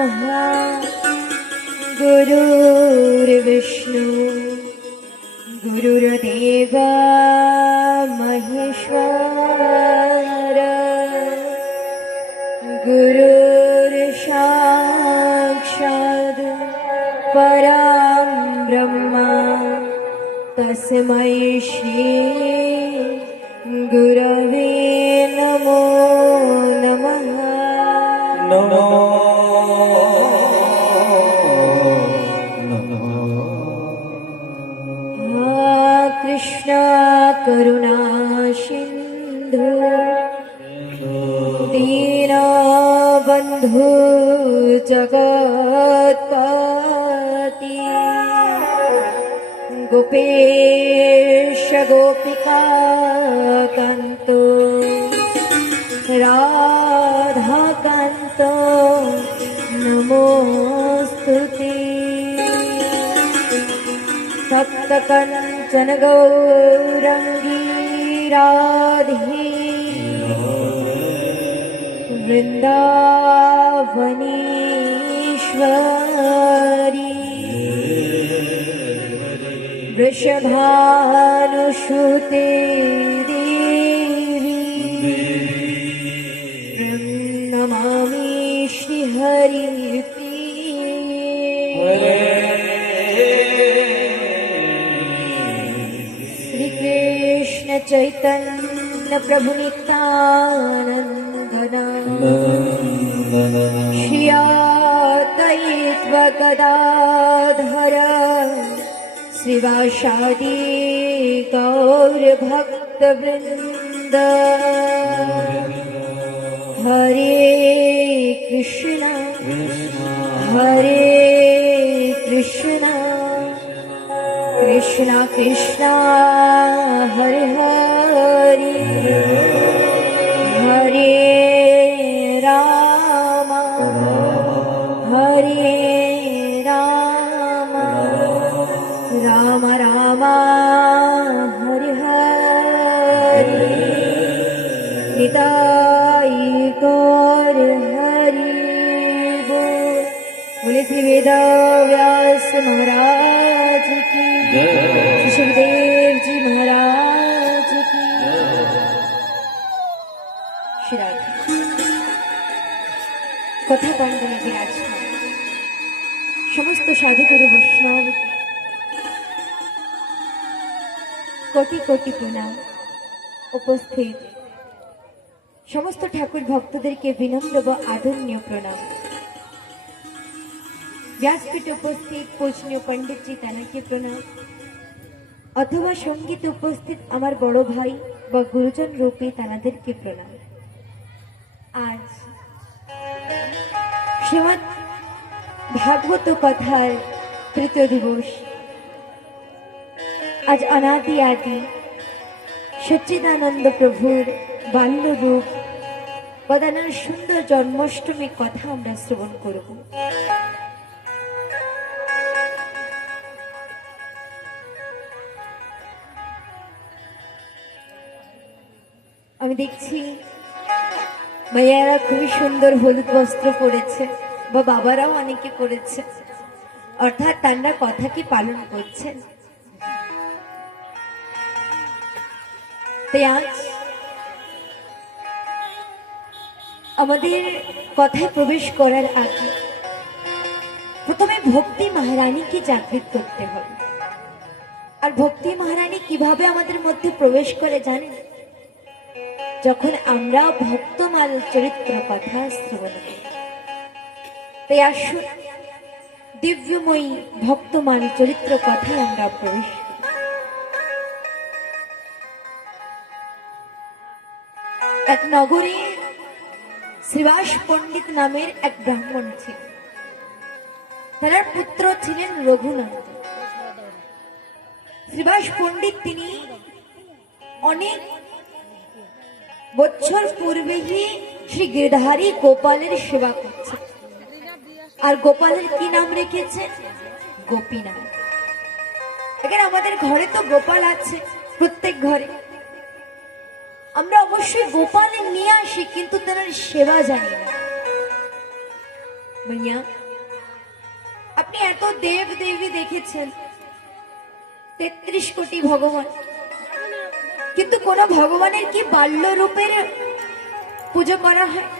नमः। गुरुर्विष्णु गुरुर्देव महेश्वर गुरुर्साक्षात् परं ब्रह्म तस्मै श्री गुरवे नमो नमः। नमो कृष्ण करुणा सिंधु दीनबंधु जगत्पति गोपेश गोपिका कांतो राधा कांतो नमोस्तुते। भक्त कंचन गौरंगी राधे वृंदावनेश्वरी वृषभानुसुते देवी नमामि श्रीहरिप्रिये। श्रीकृष्ण चैतन्य प्रभु नित्यानंद श्री अद्वैत गदाधर श्रीवासादि गौर भक्त वृंद। हरे कृष्ण कृष्ण कृष्ण हरे हरे हरे राम राम राम हरे हरे। निताई गौर हरि बोल। बोले श्री वेद व्यास महाराज की श्री सुखदेव जी महाराज की श्री राधे। कथा बंदने विराजमान समस्त साधुगुरु वैष्णव कोटि कोटि प्रणाम। उपस्थित समस्त ठाकुर भक्तদেরকে विनम्र व आदरणीय प्रणाम। व्यासपीठ उपस्थित पूजनीय पंडित जी तानाके प्रणाम। अथवा संगीत उपस्थित आमार बड़ भाई व गुरुजन रूपे तानादेরকে प्रणाम। आज श्रीमद् भागवत कथार तृतीय दिवस। आज अनादि आदि सच्चिदानंद प्रभुर बाल्य रूप बदानार सुंदर जन्माष्टमी कथा आमरा श्रवण करब। আমি দেখছি মায়েরা খুবই সুন্দর হলুদ বস্ত্র পরেছে বা বাবারাও অনেকে পরেছে, অর্থাৎ তারা কথা কি পালন করছেন। তাই আজ আমাদের কথায় প্রবেশ করার আগে প্রথমে ভক্তি মহারানীকে জাগৃত করতে হবে। আর ভক্তি মহারানী কিভাবে আমাদের মধ্যে প্রবেশ করে জানেন? যখন আমরা ভক্তমাল চরিত্র কথা শ্রবণ করি। তাই আসুন দিব্যময়ী ভক্তমাল চরিত্র কথায় আমরা প্রবেশ করি। এক নগরে শ্রীবাস পণ্ডিত নামের এক ব্রাহ্মণ ছিল। তার পুত্র ছিলেন রঘুনন্দন। শ্রীবাস পণ্ডিত তিনি অনেক বছর পূর্বেই শ্রী গিরধারী গোপালের সেবা করছেন। আর গোপালের কি নাম রেখেছেন? গোপী নাম। এখানে আমাদের ঘরে তো গোপাল আছে, প্রত্যেক ঘরে। আমরা অবশ্যই গোপাল নিয়ে আসি, কিন্তু তার সেবা জানি না। মাইয়া, আপনি এত দেব দেবী দেখেছেন, 33 কোটি ভগবান, কিন্তু কোন ভগবানের কি বাল্য রূপের পুজো করা হয়?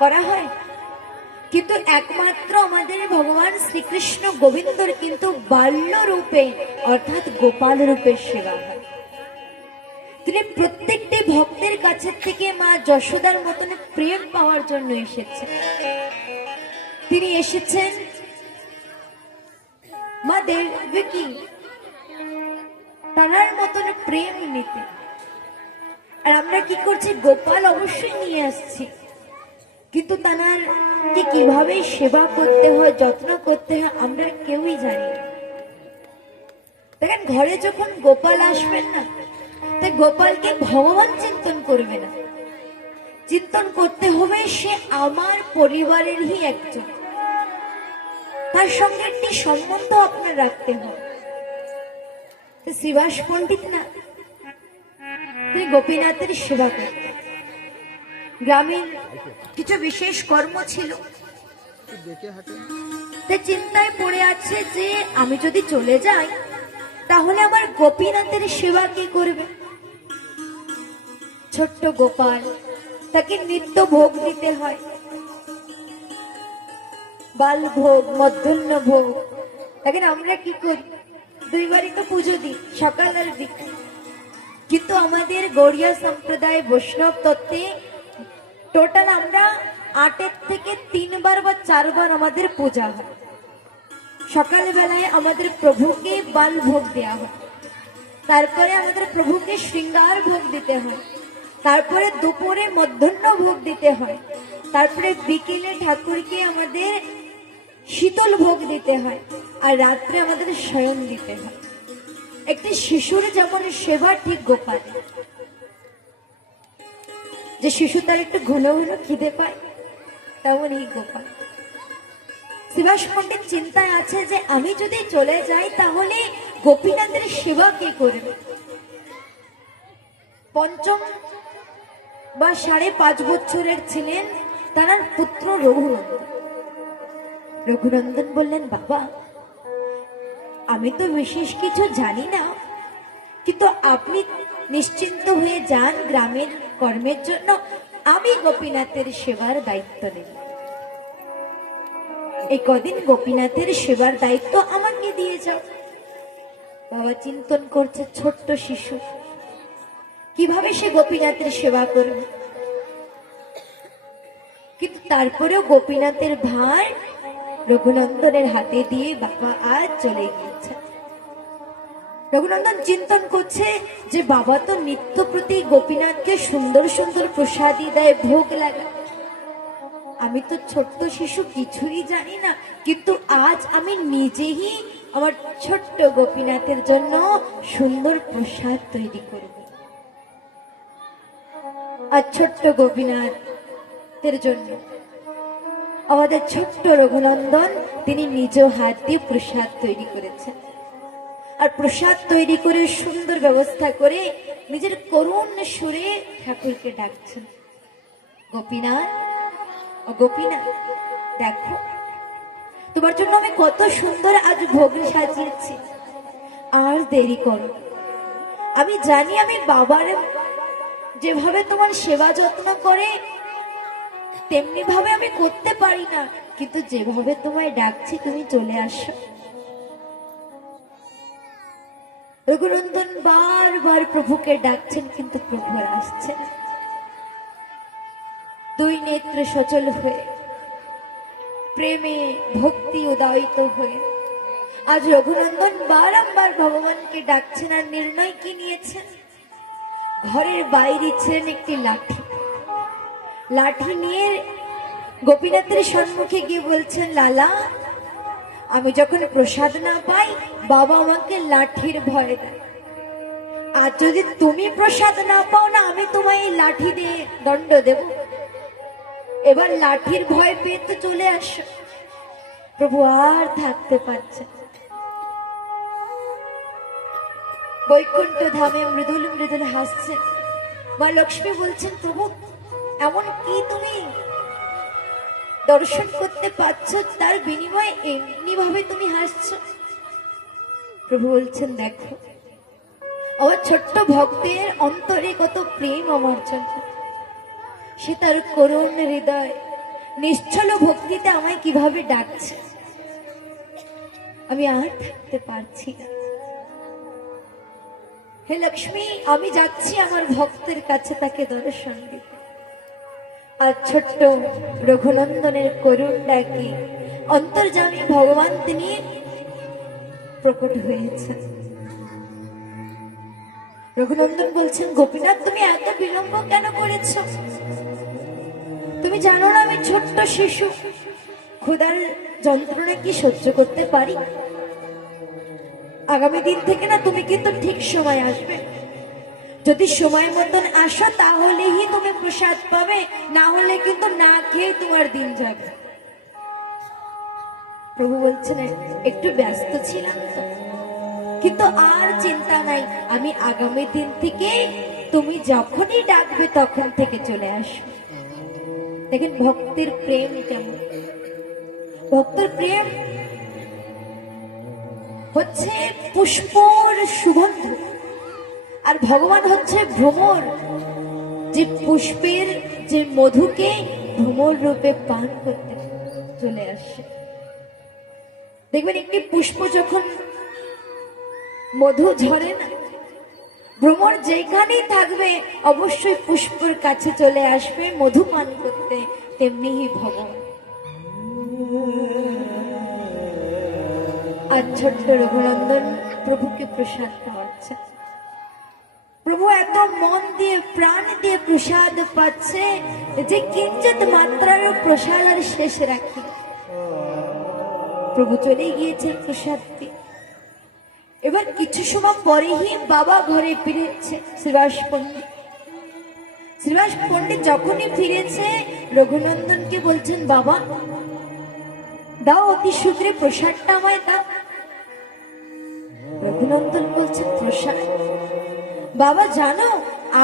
করা হয়? কিন্তু একমাত্র আমাদের ভগবান শ্রীকৃষ্ণ গোবিন্দর কিন্তু বাল্য রূপে অর্থাৎ গোপাল রূপে সেবা হয়। তিনি প্রত্যেকটি ভক্তের কাছে থেকে মা যশোদার মতন প্রেম পাওয়ার জন্য এসেছেন। তিনি এসেছেন মা দেবকী তার মতন প্রেম নিতে। আর আমরা কি করছি? গোপাল অবশ্যই নিয়ে আসছি, কিন্তু তার কে কিভাবে সেবা করতে হয়, যত্ন করতে হয় আমরা কেউই জানি না। দেখেন, ঘরে যখন গোপাল আসবেন না, তাই গোপালকে ভগবান চিন্তন করবে না, চিন্তন করতে হবে সে আমার পরিবারেরই একজন, তার সঙ্গে একটি সম্বন্ধ আপনার রাখতে হবে। শ্রীবাস পণ্ডিত না, তিনি গোপীনাথের সেবা করতেন। গ্রামীণ কিছু বিশেষ কর্ম ছিল, তাই চিন্তায় পড়ে আছে যে আমি যদি চলে যাই তাহলে আমার গোপীনাথের সেবা কে করবে? ছোট্ট গোপাল, তাকে নিত্য ভোগ দিতে হয়, বাল ভোগ, মধ্যাহ্ন ভোগ। দেখেন আমরা কি করি? 2 বারই তো পুজো দিই, সকাল আর বিকাল। কিন্তু আমাদের গৌড়িয়া সম্প্রদায় বৈষ্ণব তত্ত্বে টোটাল আমরা 8 থেকে 3 বার বা 4 বার আমাদের পূজা হয়। সকাল বেলায় আমাদের প্রভুকে বাল ভোগ দেওয়া হয়, তারপরে আমাদের প্রভুকে শৃঙ্গার ভোগ দিতে হয়, তারপরে দুপুরে মধ্যাহ্ন ভোগ দিতে হয়, তারপরে বিকেলে ঠাকুরকে আমাদের শীতল ভোগ দিতে হয়, আর রাত্রে আমাদের শয়ন দিতে হয়। একটি শিশুর যেমন সেবা, ঠিক গোপাল, যে শিশু তার একটু ঘন ঘন খিদে পায়, তেমনই গোপাল। শ্রীবাস পণ্ডিত চিন্তায় আছে যে আমি যদি চলে যাই তাহলে গোপীনাথের সেবা কে করবে? 5 বা 5.5 বছরের ছিলেন তার পুত্র রঘুনন্দন। রঘুনন্দন বললেন, বাবা আমি তো বিশেষ কিছু জানি না, কিন্তু আপনি নিশ্চিন্ত হয়ে যান গ্রামের কর্মের জন্য, আমি গোপীনাথের সেবার দায়িত্ব নেব। এই কদিন গোপীনাথের সেবার দায়িত্ব আমাকে দিয়ে যাও। বাবা চিন্তন করছে, ছোট্ট শিশু কিভাবে সে গোপীনাথের সেবা করবে, কিন্তু তারপরেও গোপীনাথের ভার রঘুনন্দনের হাতে দিয়ে বাবা আজ চলে গিয়েছে। রঘুনন্দন চিন্তন করছে যে বাবা তো নিত্য প্রতি গোপীনাথকে সুন্দর সুন্দর প্রসাদী দেয়, ভোগ লাগায়, আমি তো ছোট্ট শিশু, কিছুই জানি না, কিন্তু আজ আমি নিজেই আমার ছোট্ট গোপীনাথের জন্য সুন্দর প্রসাদ তৈরি করব। আর ছোট্ট গোপীনাথের জন্য আমাদের ছোট্ট রঘুনন্দন তিনি নিজ হাত দিয়ে প্রসাদ তৈরি করেছেন। আর প্রসাদ তৈরি করে সুন্দর ব্যবস্থা করে নিজের করুণ সুরে ঠাকুরকে ডাকছেন, গোপীনাথ, ও গোপীনাথ দেখো তোমার জন্য আমি কত সুন্দর আজ ভোগ সাজিয়েছি, আর দেরি করো। আমি জানি আমি বাবার যেভাবে তোমার সেবা যত্ন করে তেমনি ভাবে আমি করতে পারি না, কিন্তু যেভাবে তোমায় ডাকছি তুমি চলে আসো। রঘুনন্দন বারবার প্রভুকে ডাকছেন, কিন্তু প্রভু আসছেন। 2 নেত্র সচল হয়ে প্রেমে ভক্তি উদায়িত হয়ে আজ রঘুনন্দন বারংবার ভগবানকে ডাকছেন। আর নির্ণয় কি নিয়েছেন? ঘরের বাইরে ছিলেন একটি লাঠি, লাঠি নিয়ে গোপীনাথের সম্মুখে গিয়ে বলছেন, লালা আমি যখন প্রসাদ না পাই বাবা আমাকে লাঠির ভয় দেয়, আর যদি তুমি প্রসাদ না পাও না আমি তোমায় এই লাঠি দিয়ে দণ্ড দেব, এবার লাঠির ভয় পেয়ে তো চলে আসো। প্রভু আর থাকতে পারছে, বৈকুণ্ঠ ধামে মৃদুল মৃদুল হাসছেন। মা লক্ষ্মী বলছেন, প্রভু এমন কি তুমি দর্শন করতে পারছ, তার বিনিময়ে এমনি ভাবে তুমি হাসছো। প্রভু বলছেন, দেখো আমার ছোট্ট ভক্তের অন্তরে কত প্রেম আমার জন্য, সে তার করুণ হৃদয় নিশ্চল ভক্তিতে আমায় কিভাবে ডাকছে। আমি আর থাকতে পারছি না। হে লক্ষ্মী, আমি যাচ্ছি আমার ভক্তের কাছে তাকে দর্শন দিতে। আর ছোট্ট রঘুনন্দনের করুণ ডাকে অন্তর্যামী ভগবান তিনি প্রকট হয়েছেন। রঘুনন্দন বলছেন, গোপীনাথ তুমি এত বিলম্ব কেন করেছ? তুমি জানো না আমি ছোট্ট শিশু, ক্ষুধার যন্ত্রণা কি সহ্য করতে পারি? আগামী দিন থেকে না তুমি কিন্তু ঠিক সময় আসবে। যদি সময় মতন আসো তাহলেই তুমি প্রসাদ পাবে, না হলে কিন্তু না খেয়ে তোমার দিন যাবে। প্রভু বলছেন, একটু ব্যস্ত ছিলাম তো, কিন্তু আর চিন্তা নাই, আমি আগামী দিন থেকে তুমি যখনই ডাকবে তখন থেকে চলে আসবে। দেখেন ভক্তের প্রেম কেমন। ভক্তের প্রেম হচ্ছে পুষ্পর সুগন্ধ, আর ভগবান হচ্ছে ভ্রমর, যে পুষ্পের যে মধুকে ভ্রমর রূপে পান করতে চলে আসে। দেখবেন একটি পুষ্প যখন মধু ঝরে না, ভ্রমর যেখানেই থাকবে অবশ্যই পুষ্পের কাছে চলে আসবে মধু পান করতে। তেমনিই ভগবান। আর ছোট্ট রঘুনন্দন প্রভুকে প্রসাদ খাওয়াচ্ছে। প্রভু এত মন দিয়ে প্রাণ দিয়ে প্রসাদ পাচ্ছে যে কিঞ্চিত মাত্রার প্রসাদ আর শেষ রাখি। প্রভু চলে গিয়েছেন প্রসাদ দিয়ে। এবার কিছু সময় পরেই বাবা ঘরে ফিরেছে শ্রীবাস পণ্ডিত। শ্রীবাস পণ্ডিত যখনই ফিরেছে রঘুনন্দনকে বলছেন, বাবা দাও অতি শীঘ্রে প্রসাদটা আমায় দাও। রঘুনন্দন বলছেন, প্রসাদ? বাবা জানো,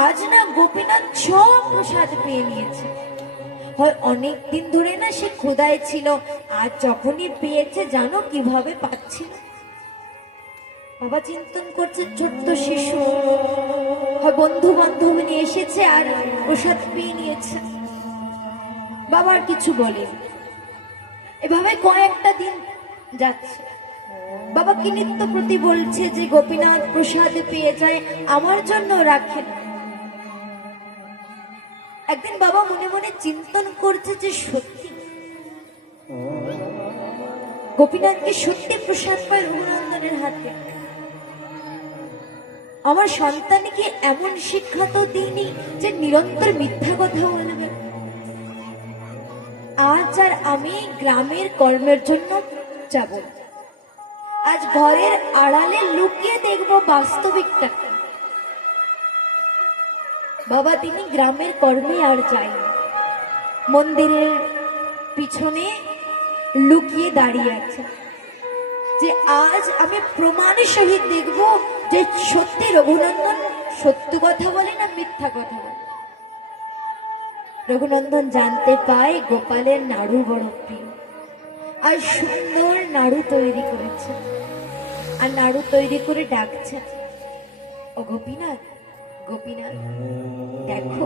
আজ না গোপীনাথ সব প্রসাদ পেয়ে নিয়েছে। হয় অনেক দিন ধরে না সে ক্ষুধায় ছিল, আজ যখনই পেয়েছে জানো কিভাবে পাচ্ছিল। বাবা চিন্তন করছে, ছোট্ট শিশু, হয় বন্ধু বান্ধব নিয়ে এসেছে আর প্রসাদ পেয়ে নিয়েছে। বাবার কিছু বলে। এভাবে কয়েকটা দিন যাচ্ছে। বাবা কি নিত্য প্রতি বলছে যে গোপীনাথ প্রসাদ পেয়ে যায়, আমার জন্য রাখেন। একদিন বাবা মনে মনে চিন্তন করছে যে সত্যি গোপীনাথকে সত্যি প্রসাদ পায় রঘুনন্দনের হাতে। আমার সন্তানকে এমন শিক্ষা তো দিইনি যে নিরন্তর মিথ্যা কথা বলবে। আজ আর আমি গ্রামের কর্মের জন্য যাব, আজ ঘরের আড়ালে লুকিয়ে দেখবো বাস্তবিকটা। বাবা তিনি গ্রামের কর্মে আর যায়নি, মন্দিরের পিছনে লুকিয়ে দাঁড়িয়ে আছে যে আজ আমি প্রমাণের সহিত দেখব যে সত্যি রঘুনন্দন সত্য কথা বলে না মিথ্যা কথা বলে। রঘুনন্দন জানতে পায় গোপালের নাড়ু বড় প্রিয়, আর সুন্দর নাড়ু তৈরি করেছে, আর নাড়ু তৈরি করে ডাকছে, ও গোপীনাথ, গোপীনাথ দেখো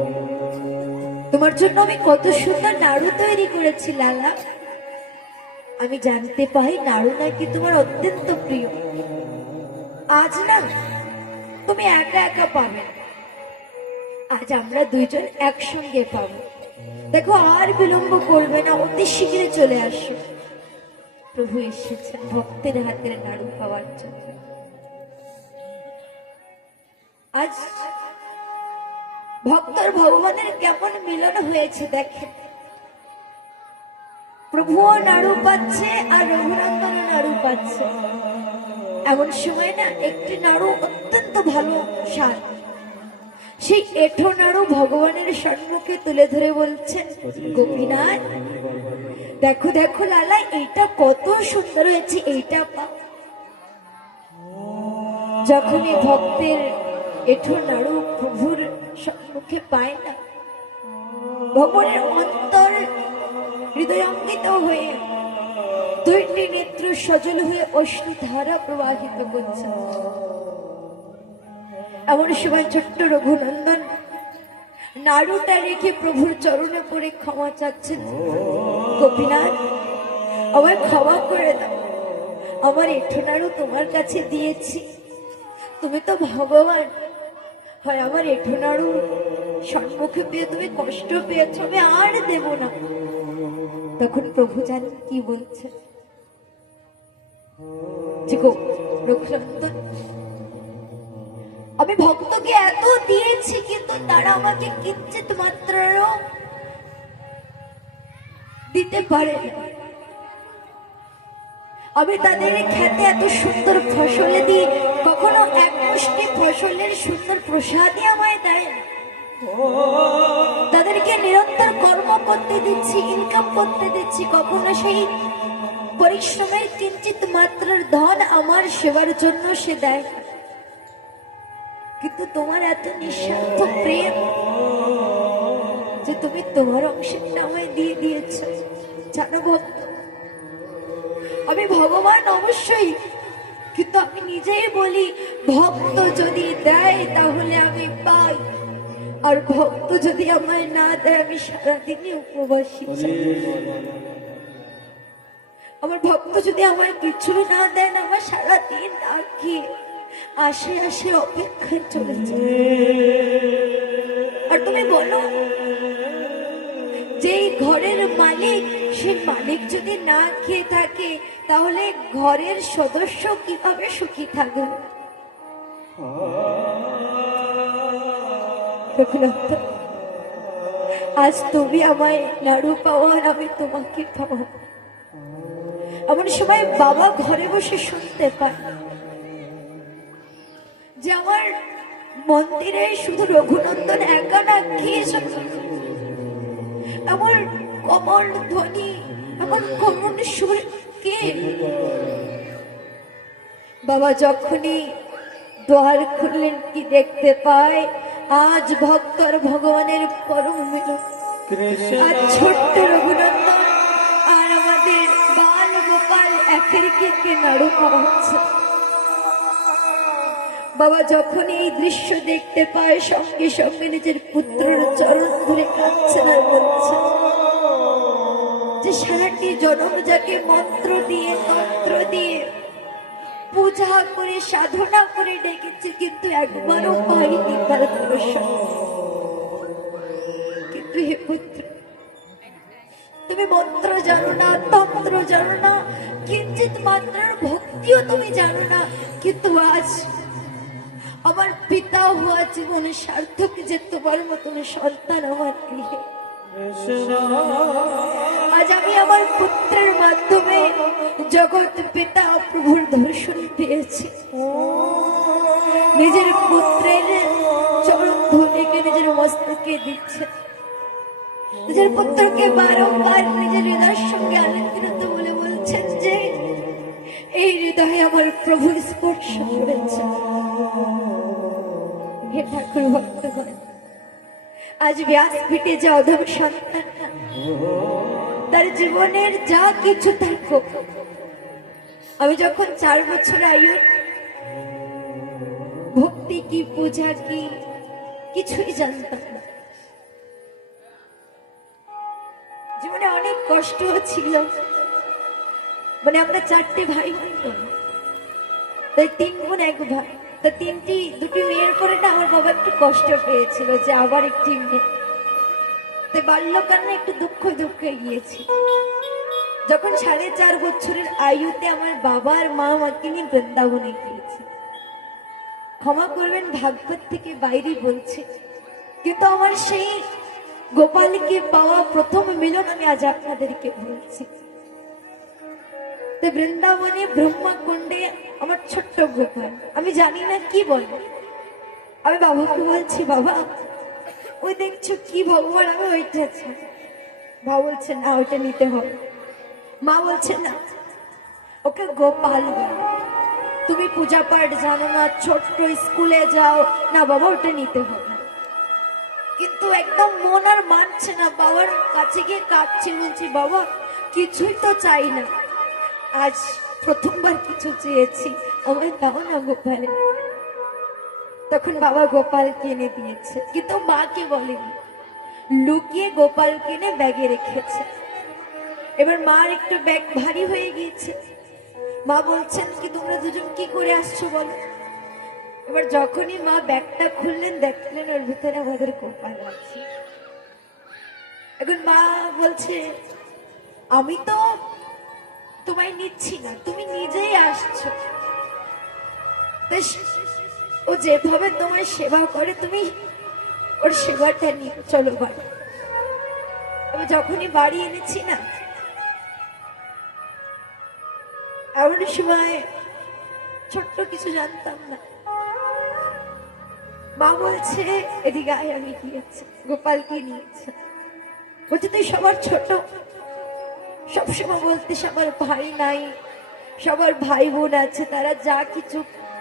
তোমার জন্য আমি কত সুন্দর নাড়ু তৈরি করেছি লালা। আমি জানতে পাই নাড়ু নাকি তোমার অত্যন্ত প্রিয়। আজ না তুমি একা একা পাবে, আজ আমরা দুইজন একসঙ্গে পাবো। দেখো আর বিলম্ব করবে না, অতি শীঘ্রই চলে আসো। প্রভু এসেছেন ভক্তের হাতের নাড়ু পাওয়ার জন্য। আজ ভক্তর ভগবানের কেমন মিলন হয়েছে দেখেন। প্রভুও নাড়ু পাচ্ছে আর রঘুনন্দনও নাড়ু পাচ্ছে। এমন সময় না একটি নাড়ু অত্যন্ত ভালো স্বাদ, সেই এঠো নাড়ু ভগবানের সম্মুখে তুলে ধরে বলছেন, গোপীনাথ দেখো দেখো লালা, এইটা কত সুন্দর হয়েছে, এইটা পাও। যখনই ভক্তের এঠো নাড়ু প্রভুর সম্মুখে পায় না, ভগবানের অন্তর হৃদয়ঙ্গিত হয়ে দুইটি নেত্র সজল হয়ে অশ্রু ধারা প্রবাহিত করছে। এমন সময় ছোট্ট রঘুনন্দন নাড়ুটা রেখে প্রভুর চরণে পড়ে ক্ষমা চাচ্ছেন। গোপীনাথ, আমায় ক্ষমা করে দাও, আমার এঁঠো নাড়ু তোমার কাছে দিয়েছি, তুমি তো ভগবান, হয় আমার এঁঠো নাড়ু সম্মুখে পেয়ে তুমি কষ্ট পেয়েছ, আমি আর দেব না। তখন প্রভু জানেন কি বলছে, যে রঘুনন্দন, আমি ভক্তকে এত দিয়েছি কিন্তু তারা আমাকে কিঞ্চিত মাত্রারও দিতে পারে না। আমি তাদের খেতে এত সুন্দর ফসলে দিই, কখনো এক মুষ্টি ফসলের সুন্দর প্রসাদই আমায় দেয় না। তাদেরকে নিরন্তর কর্ম করতে দিচ্ছি, ইনকাম করতে দিচ্ছি, কখনো সেই পরিশ্রমের কিঞ্চিত মাত্রার ধন আমার সেবার জন্য সে দেয়। কিন্তু তোমার এত নিঃস্বার্থ প্রেম যে তুমি তোমার অংশটা আমায় দিয়ে দিয়েছ। জানো ভক্ত, আমি ভগবান অবশ্যই, কিন্তু আমি নিজেই বলি ভক্ত যদি দেয় তাহলে আমি পাই, আর ভক্ত যদি আমায় না দেয় আমি সারাদিনই উপবাসী। আমার ভক্ত যদি আমায় কিছু না দেন, আমার সারাদিন না খেয়ে আসে আসে অপেক্ষায় চলেছে। আর তুমি বলো, যে ঘরের মালিক, সেই মালিক যদি না খেয়ে থাকে তাহলে ঘরের সদস্য কিভাবে সুখী থাকবে? আজ তুমি আমায় নাড়ু পাওয়ার, আমি তোমাকে পাওয়া। এমন সময় বাবা ঘরে বসে শুনতে পায় যে আমার মন্দিরে শুধু রঘুনন্দন একা না, খেয়ে আমার কমল ধ্বনি, আমার করুণ সুর কে? বাবা যখনই দ্বার খুললেন কি দেখতে পায়, আজ ভক্তর ভগবানের পরম মিলন। আজ ছোট্ট রঘুনন্দন আর আমাদের বাল গোপাল একের কে নাড়ু পাওয়া হচ্ছে। বাবা যখন এই দৃশ্য দেখতে পায়, সঙ্গে সঙ্গে নিজের পুত্রের চরণ ধরে কাঁদছেন আর বলছেন যে সারাটি জনম যাকে মন্ত্র দিয়ে তন্ত্র দিয়ে পূজা করে সাধনা করে ডেকেছে, কিন্তু একবারও পাইনি তার দর্শন। কিন্তু হে পুত্র, তুমি মন্ত্র জানো না, তন্ত্র জানো না, কিঞ্চিত মাত্রার ভক্তিও তুমি জানো না, কিন্তু আজ আমার পিতা হওয়া জীবনে সার্থক যে তোমার মতন সন্তান আমার গৃহে। আজ আমি আমার পুত্রের মাধ্যমে জগৎ পিতা প্রভুর দর্শন পেয়েছি। নিজের পুত্রের চরণ ধুলিকে নিজের মস্তকে দিচ্ছে, নিজের পুত্রকে বারংবার নিজের হৃদয়ের সঙ্গে আলিঙ্গিত বলে বলছেন যে এই হৃদয়ে আমার প্রভু স্পর্শ করেছে। হে ঠাকুর ভক্তগণ, আজ ব্যাসপীঠে যে অধম সন্তানটা তার জীবনের যা কিছু থাকুক, আমি যখন 4 বছর আয়ু, ভক্তি কি পূজা কি কিছুই জানতাম না। জীবনে অনেক কষ্ট ছিল, মানে আমরা 4টে ভাই বোন, তাই 3 বোন 1 ভাই, তা দুটি মেয়ের করে না আমার বাবা একটু কষ্ট পেয়েছিল যে আবার একটি মেয়ে, তাই বাল্যকালে একটু দুঃখে গিয়েছি। যখন 4.5 বছরের আয়ুতে আমার বাবা আর মা আমাকে নিয়ে বৃন্দাবনে গিয়েছে। ক্ষমা করবেন, ভাগবত থেকে বাইরে বলছে, কিন্তু আমার সেই গোপালকে পাওয়া প্রথম মিলন আমি আজ আপনাদেরকে বলছি। বৃন্দাবনে ব্রহ্মাকুণ্ডে আমার ছোট্ট গোপাল, আমি জানি না কি বলে, আমি বাবাকে বলছি, বাবা ওই দেখছো কি ভগবান, আমি ওইটা চাই। বাবা বলছে না, ওইটা নিতে হবে। মা বলছে না, ওকে গোপাল বলে, তুমি পূজা পাঠ জানো না, ছোট্ট স্কুলে যাও না, বাবা ওটা নিতে হবে। কিন্তু একদম মন আর মানছে না। বাবার কাছে গিয়ে কাঁদছে, বলছি বাবা কিছুই তো চাই না, আজ প্রথমবার কিছু চেয়েছি, আমায় দাও না গোপালে। তখন বাবা গোপাল কিনে দিয়েছে, কিন্তু মাকে বলেনি, লুকিয়ে গোপাল কিনে ব্যাগে রেখেছে। এবার মার একটু ব্যাগ ভারী হয়ে গিয়েছে। মা বলছেন কি তোমরা দুজন কি করে আসছো বলো। এবার যখনই মা ব্যাগটা খুললেন, দেখলেন ওর ভিতরে আমাদের গোপাল আছে। এখন মা বলছে আমি তো তোমায় নিচ্ছি না, তুমি নিজেই আসছো, ও যেভাবে তোমার সেবা করে তুমি ওর সেবাটা নিয়ে চলো বাড়ি। আমি যখনই বাড়ি এনেছি না, এমন সময় ছোট্ট কিছু জানতাম না, মা বলছে এদিকে আয়, আমি গিয়েছি গোপালকে নিয়েছে। বলছে তুই সবার ছোট, সবসময় বলতে সবার ভাই নাই, সবার ভাই বোন আছে, তারা যা কিছু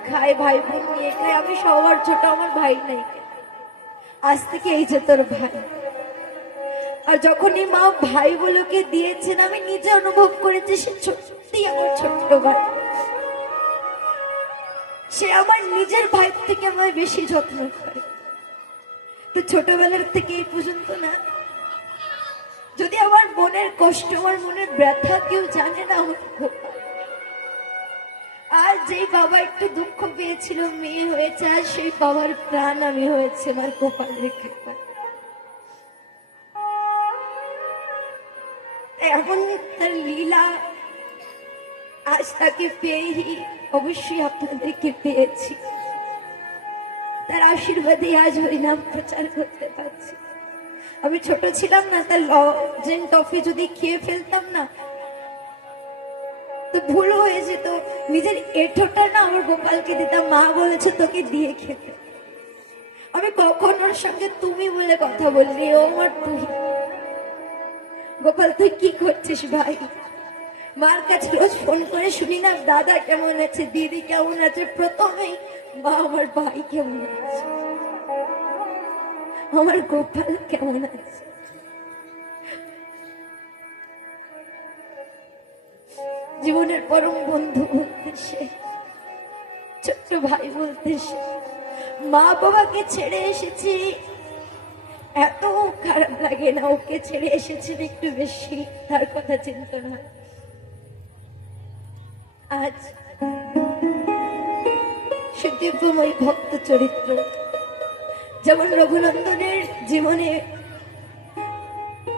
খায় ভাই বোন নিয়ে খায়, আমি সবার ছোট, আমার ভাই নাই, আজ থেকে এই যে তোর ভাই। আর যখনই মা ভাইগুলোকে দিয়েছেন, আমি নিজে অনুভব করেছি সে সত্যি আমার ছোট্ট ভাই, সে আমার নিজের ভাই থেকে আমায় বেশি যত্ন করে। তো ছোটবেলার থেকে এই পর্যন্ত না, যদি আমার মনের কষ্ট, আমার মনের ব্যথা কেউ জানে না, আমার গোপাল। আর যেই বাবা একটু দুঃখ পেয়েছিল মেয়ে হয়েছে, আর সেই বাবার প্রাণ আমি হয়েছে আমার গোপাল রেখে। এমন তার লীলা, আজ তাকে পেয়েই অবশ্যই আপনাদেরকে পেয়েছি, তার আশীর্বাদে আজ হরিনাম প্রচার করতে পারছি। আমি ছোট ছিলাম না, তার লজেন টফি যদি খেয়ে ফেলতাম না তো ভুল হয়ে যেত, নিজের এঁঠোটা না আমার গোপালকে দিতাম, মা বলেছে তোকে দিয়ে খেতে। আমি কখন ওর সঙ্গে তুমি বলে কথা বললি, ও আমার তুই। গোপাল তুই কি করছিস ভাই? মার কাছে রোজ ফোন করে শুনি না দাদা কেমন আছে, দিদি কেমন আছে, প্রথমেই মা আমার ভাই কেমন আছে, আমার গোপাল কেমন আছে। জীবনের পরম বন্ধু বলতে সে, ছোট্ট ভাই বলতে সে। মা বাবাকে ছেড়ে এসেছি, এত খারাপ লাগে না, ওকে ছেড়ে এসেছেন একটু বেশি, তার কথা চিন্তা না। আজ সুদীর্ঘময় ভক্ত চরিত্র, যেমন রঘুনন্দনের জীবনে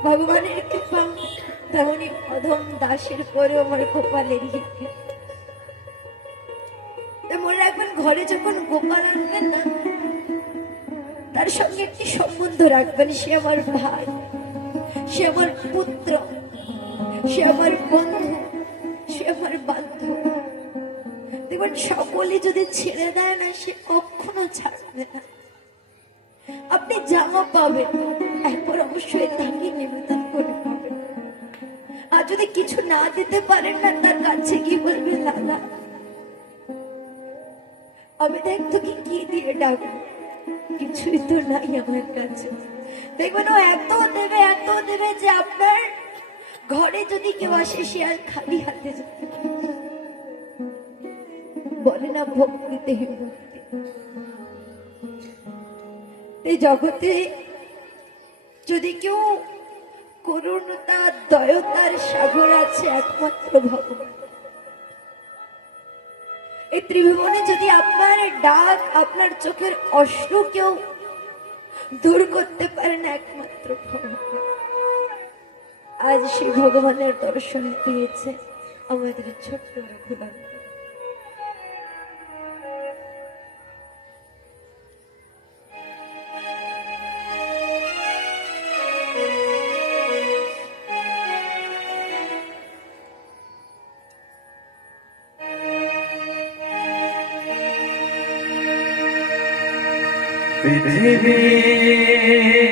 ভগবানের কৃপা, তেমনি অধম দাসের পরে আমার গোপালের মনে রাখবেন, ঘরে যখন গোপাল আনবেন না, তার সঙ্গে একটি সম্বন্ধ রাখবেন, সে আমার ভাই, সে আমার পুত্র, সে আমার বন্ধু, সে আমার বান্ধব। দেখবেন সকলে যদি ছেড়ে দেয় না, সে কখনো ছাড়বে না। আপনি জামা পাবেন, একবার অবশ্যই তাকে নিবেদন করে পাবেন। আর যদি কিছু না দিতে পারেন না, তার কাছে গিয়ে বলবেন লালা আমি দেখ তোকে কি দিয়ে ডাকবো, কিছুই তো নাই আমার কাছে। দেখবেন ও এত দেবে যে আপনার ঘরে যদি কেউ আসে, সে আর খালি হাতে যেতে বলে না, ভক্তিতে ভক্তি। এই জগতে যদি কেউ করুণতা দয়তার সাগর আছে, একমাত্র ভগবান। এই ত্রিভুবনে যদি আপনার ডাক, আপনার চোখের অশ্রু কেউ দূর করতে পারেন, একমাত্র ভগবান। আজ সেই ভগবানের দর্শন পেয়েছে আমাদের ছোট্ট রঘুনন্দন। পৃথিবী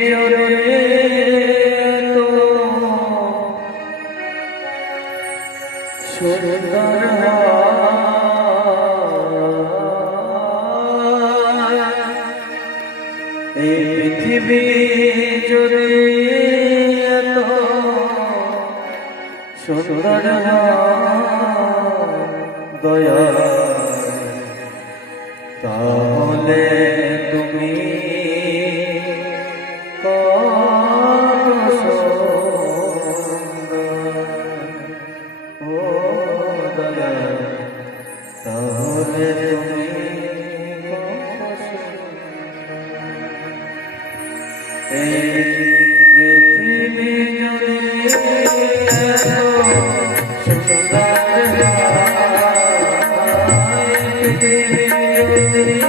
জুড়ে তো সুন্দর এই পৃথিবী সুন্দর দয়া তাহলে তুমি কত সুন্দর, ও দয়া তাহলে তুমি কত সুন্দর। এই পৃথিবী জুড়ে এত সুন্দর পৃথিবী জুড়ে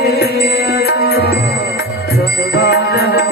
এত সুন্দর তাহলে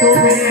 তুমি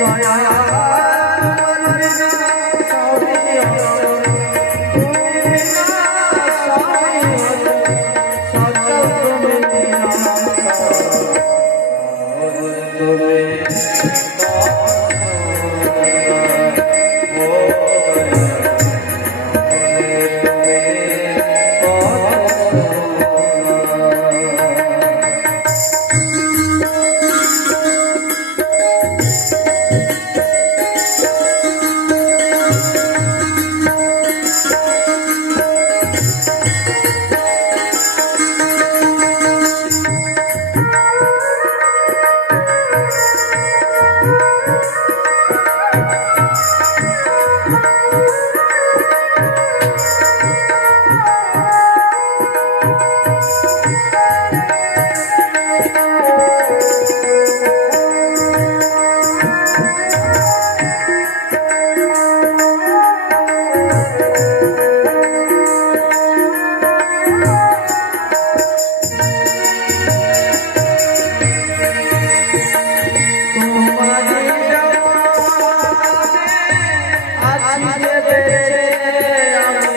দয়া আজকে বেঁচে আমি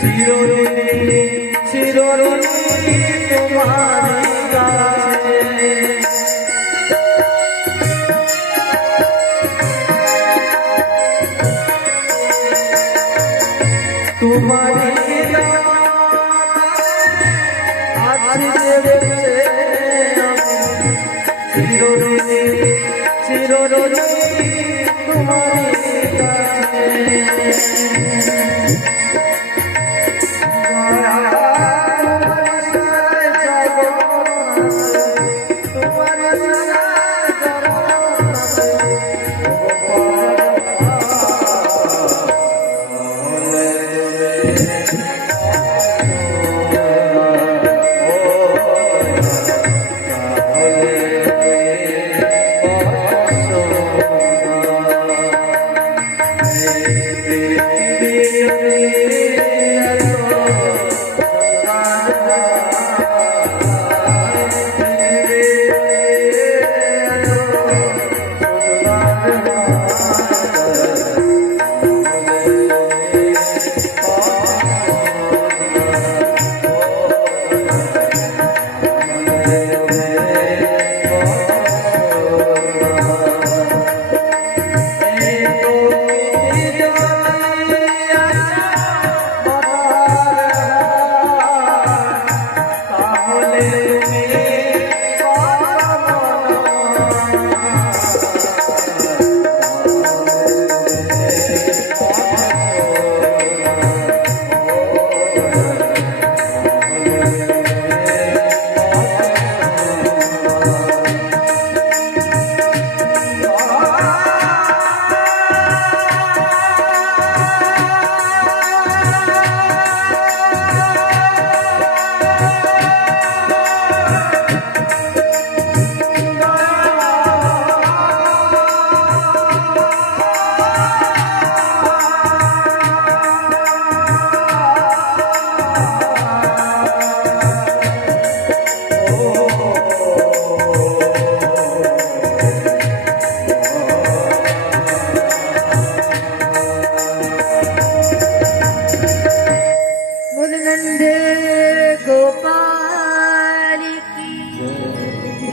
চিরদিন চিরদিন তোমারই কাছে তোমারই আজকে বেঁচে আমি চিরদিন চিরদিন তোমারই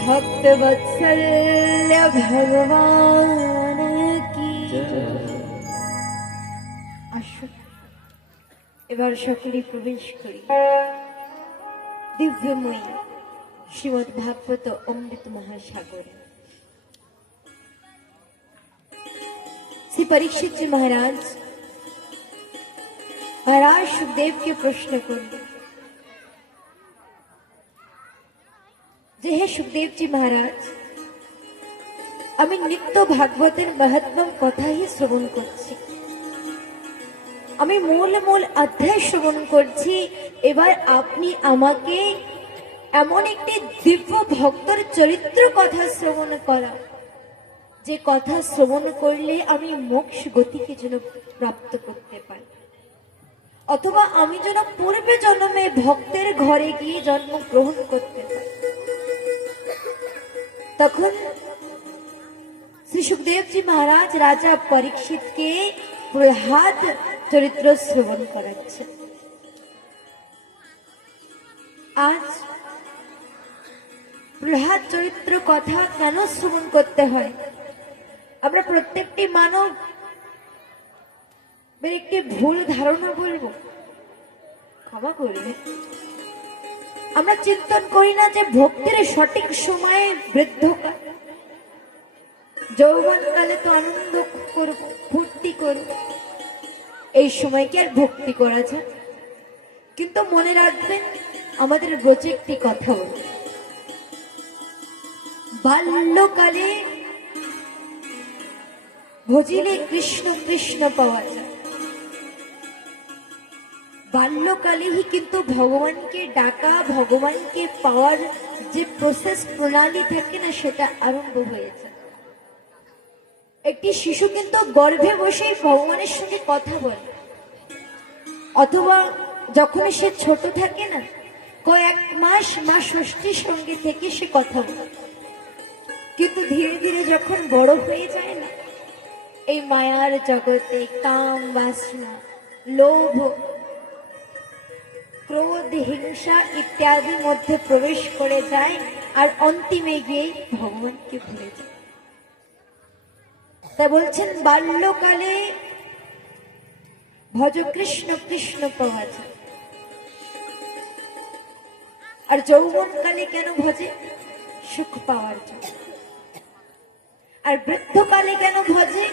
भक्त वत्सल्य भगवान की আসুন এবার সকলে প্রবেশ করি দিব্যময়ী শ্রীমদ্ ভাগবত অমৃত মহাসাগরে। श्री परीक्षित जी महाराज सुखदेव के प्रश्न করলেন যে হে সুখদেব জি মহারাজ, আমি নিত্য ভাগবতের মহাত্ম্যম কথাই শ্রবণ করছি, আমি মূল অধ্যায় শ্রবণ করছি। এবার আপনি আমাকে এমন একটি দিব্য ভক্তর চরিত্র কথা শ্রবণ করা, যে কথা শ্রবণ করলে আমি মোক্ষ গতিকে যেন প্রাপ্ত করতে পারি, অথবা আমি যেন পূর্বে জন্মে ভক্তের ঘরে গিয়ে জন্মগ্রহণ করতে পারি। তখন শ্রী সুখদেব জি মহারাজ রাজা পরীক্ষিতকে প্রহ্লাদ চরিত্র শ্রবণ করাচ্ছেন। আজ প্রহ্লাদ চরিত্র কথা কেন শ্রবণ করতে হয়? আমরা প্রত্যেকটি মানব একটি ভুল ধারণা বলবো, ক্ষমা করবে, আমরা চিন্তন করি না যে ভক্তির সঠিক সময়ে বৃদ্ধকাল, যৌবনকালে তো আনন্দ করব, ফুর্তি করব, এই সময় কি আর ভক্তি করা যায়? কিন্তু মনে রাখবেন, আমাদের ব্রজে একটি কথা বলি, বাল্যকালে ভজিলে কৃষ্ণ কৃষ্ণ পাওয়া যায়। বাল্যকালেই কিন্তু ভগবানকে ডাকা, ভগবানকে পাওয়ার যে প্রসেস প্রণালী থাকে না, সেটা আরম্ভ হয়েছে। একটি শিশু কিন্তু গর্ভে বসে ভগবানের সঙ্গে কথা বলে, অথবা যখন সে ছোট থাকে না, কয়েক মাস মা ষষ্ঠীর সঙ্গে থেকে সে কথা বলে। কিন্তু ধীরে ধীরে যখন বড় হয়ে যায় না, এই মায়ার জগতে কাম বাসনা, লোভ, ক্রোধ, হিংসা ইত্যাদির মধ্যে প্রবেশ করে যায় আর অন্তিমে গিয়ে ভগবানকে ভুলে যায়। তা বলছেন বাল্যকালে ভজ কৃষ্ণ কৃষ্ণ পাওয়া যায়, আর যৌবনকালে কেন ভজে? সুখ পাওয়ার জন্য। আর বৃদ্ধকালে কেন ভজে?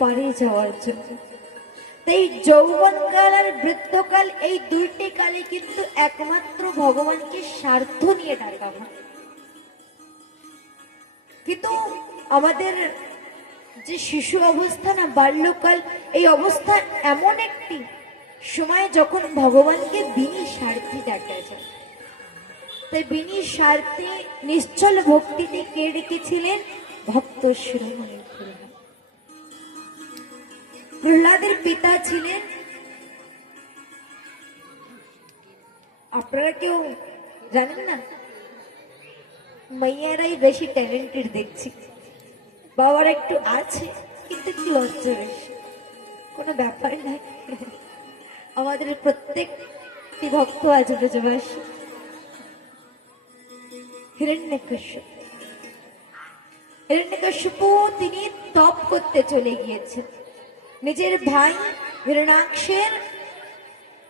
পারে যাওয়ার জন্য। তাই যৌবনকাল আর বৃদ্ধকাল এই দুইটি কালে কিন্তু একমাত্র ভগবানকে স্বার্থ নিয়ে ডাকা হয়। কিন্তু আমাদের যে শিশু অবস্থা না, বাল্যকাল, এই অবস্থা এমন একটি সময় যখন ভগবানকে বিনি স্বার্থে ডাকা যায়। তাই বিনি স্বার্থে নিশ্চল ভক্তিতে কে ডেকেছিলেন? ভক্ত শিরোমণি প্রহ্লাদ। প্রহ্লাদের পিতা ছিলেন, আপনারা কেউ জানেন না? মাইয়ারাই বেশি ট্যালেন্টেড দেখছি, বাবার একটু আছে কিন্তু একটু লজ্জা বেশি। কোনো ব্যাপার নাই, আমাদের প্রত্যেকটি ভক্ত আছে ব্রজবাসী। হিরণ্যকশ্যপ, হিরণ্যকশ্যপু তিনি তপ করতে চলে গিয়েছেন। নিজের ভাই হিরণ্যাক্ষের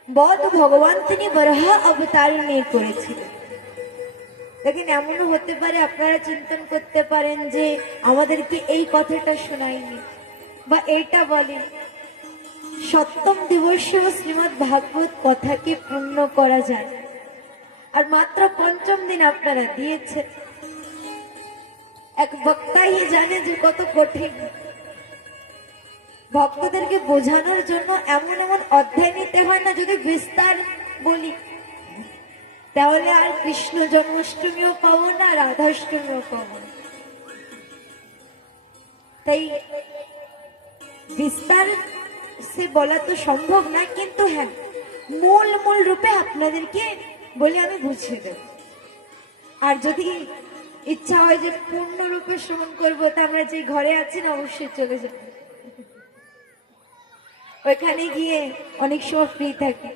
বধ ভগবান তিনি বরাহ অবতার নিয়ে করেছিলেন। দেখেন, এমনও হতে পারে আপনারা চিন্তন করতে পারেন যে আমাদেরকে এই কথাটা শোনায়নি বা এইটা বলেন। সপ্তম দিবসে শ্রীমৎ ভাগবত কথাকে পূর্ণ করা যায়, আর মাত্র পঞ্চম দিন আপনারা দিয়েছেন। এক বক্তাই জানে যে কত কঠিন। ভক্তদেরকে বোঝানোর জন্য এমন এমন অধ্যায় নিতে হয় না। যদি বিস্তার বলি তাহলে আর কৃষ্ণ জন্মাষ্টমীও পাবো না, রাধাষ্টমীও পাবো না। তাই বিস্তার সে বলা তো সম্ভব না, কিন্তু হ্যাঁ, মূল মূল রূপে আপনাদেরকে বলে আমি বুঝিয়ে দেব। আর যদি ইচ্ছা হয় যে পূর্ণ রূপে শ্রবণ করবো, তা আমরা যে ঘরে আছি না, অবশ্যই চলে যাব। ওইখানে গিয়ে অনেক সময় ফ্রি থাকি,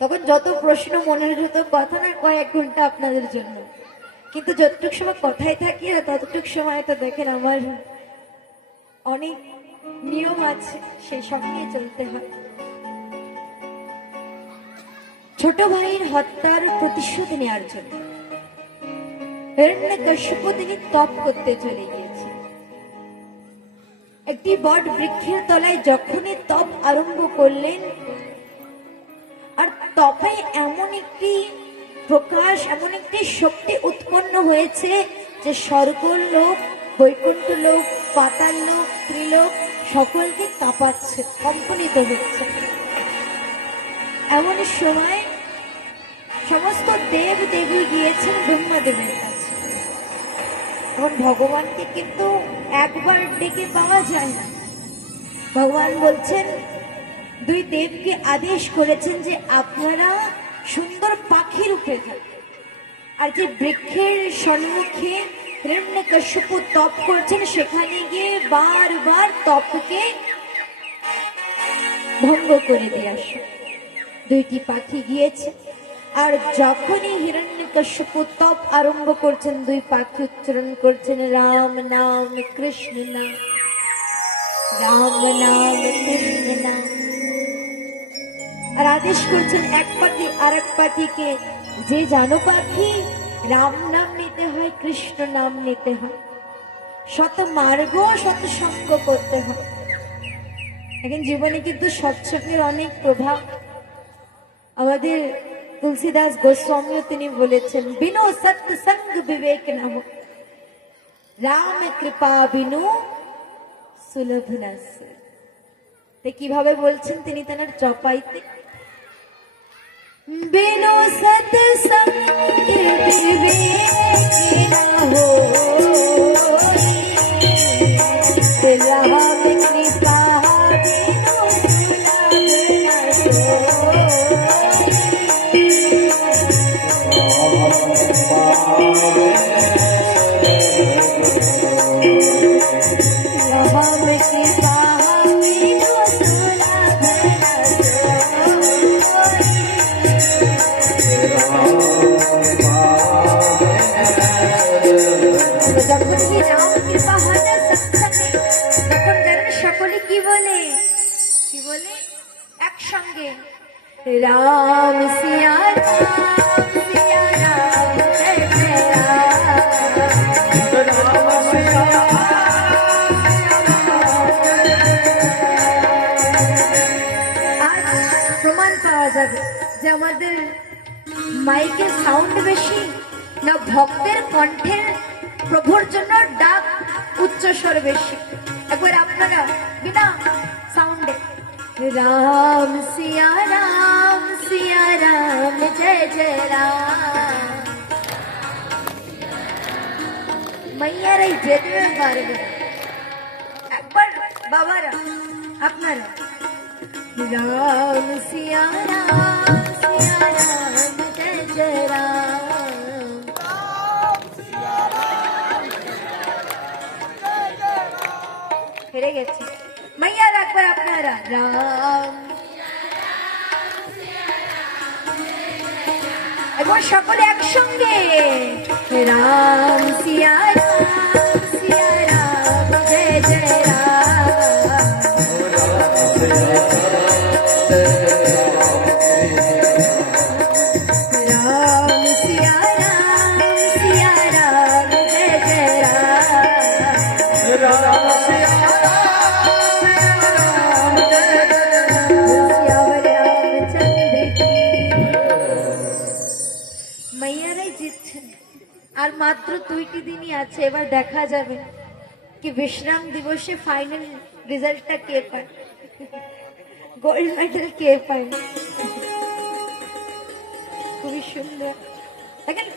তখন যত প্রশ্ন, মনের যত কথা না, কয়েক ঘন্টা আপনাদের জন্য। কিন্তু যতটুকু সময় কথাই থাকি না, ততটুকু সময় তো দেখেন আমার অনেক নিয়ম আছে, সেই সব নিয়ে চলতে হয়। ছোট ভাইয়ের হত্যার প্রতিশোধ নেওয়ার জন্য হিরণ্যকশ্যপু তিনি তপ করতে চলে গিয়েছে। একটি বট বৃক্ষের তলায় যখনই তপ আরম্ভ করলেন, আর তপে এমন একটি প্রকাশ, এমন একটি শক্তি উৎপন্ন হয়েছে যে স্বর্গলোক, বৈকুণ্ঠ লোক, পাতাল লোক, ত্রিলোক সকলকে কাঁপাচ্ছে, কম্পনিত হচ্ছে। এমন সময় সমস্ত দেব দেবী গিয়েছেন ব্রহ্মাদেবের কাছে। এখন ভগবানকে কিন্তু একবার ডেকে পাওয়া যায় না। ভগবান বলছেন, দুই দেবকে আদেশ করেছেন যে আপনারা সুন্দর পাখি রূপে যান, আর যে বৃক্ষের সম্মুখে হিরণ্যকশ্যপু তপ করছেন সেখানে গিয়ে বারবার তপকে ভঙ্গ করে দিয়ে আসো। দুইটি পাখি গিয়েছে, আর যখনই হিরণ্যকশ্যপু তপ আরম্ভ করছেন, দুই পাখি উচ্চারণ করছেন রাম নাম কৃষ্ণ নাম, রাম নাম কৃষ্ণ নাম। আর আদেশ করছেন এক পাখি আর এক পাখিকে, যে জানো পাখি, রাম নাম নিতে হয়, কৃষ্ণ নাম নিতে হয়, শত মার্গ শত সঙ্গ করতে হয়। এখন জীবনে কিন্তু সৎসঙ্গের অনেক প্রভাব। আমাদের তুলসীদাস গোস্বামীও তিনি বলেছেন, বিনু সৎসঙ্গ বিবেক না হো, রাম কৃপা বিনু সুলভ না। কিভাবে বলছেন তিনি তেনার চপাইতে, बिनु सत्संग विवेक न होई, राम कृपा बिनु सुलभ न सोई। কি বলে, কি বলে একসঙ্গে, রাম সিয়া রাম সিয়া রাম জয় জয় রাম। আজ প্রমাণ পাওয়া যাবে যে আমাদের মাইকের সাউন্ড বেশি না ভক্তের কণ্ঠের প্রভুর জন্য ডাক উচ্চস্বর বেশি। একবার আপনারা বিনা সাউন্ডে রাম সিয়া রাম জয় জয় রাম। মাইয়ারাই যেতে পারবে। একবার বাবারা আপনারা রাম সিয়া রাম জয় জয় রাম। হেরে গেছে মাইয়ার, একবার আপনারা রাম, এবং সকলে একসঙ্গে রাম সিয়া রাম জয় জয় রাম। রাম সিয়া রাম জয় জয় রাম। মাইয়ারাই জিতছেন। আর মাত্র 2টি দিনই আছে, এবার দেখা যাবে কি বিশ্রাম দিবসে ফাইনাল রেজাল্টটা কে পায়, গোল্ড মেডেল কে পায়। খুবই সুন্দর। দেখেন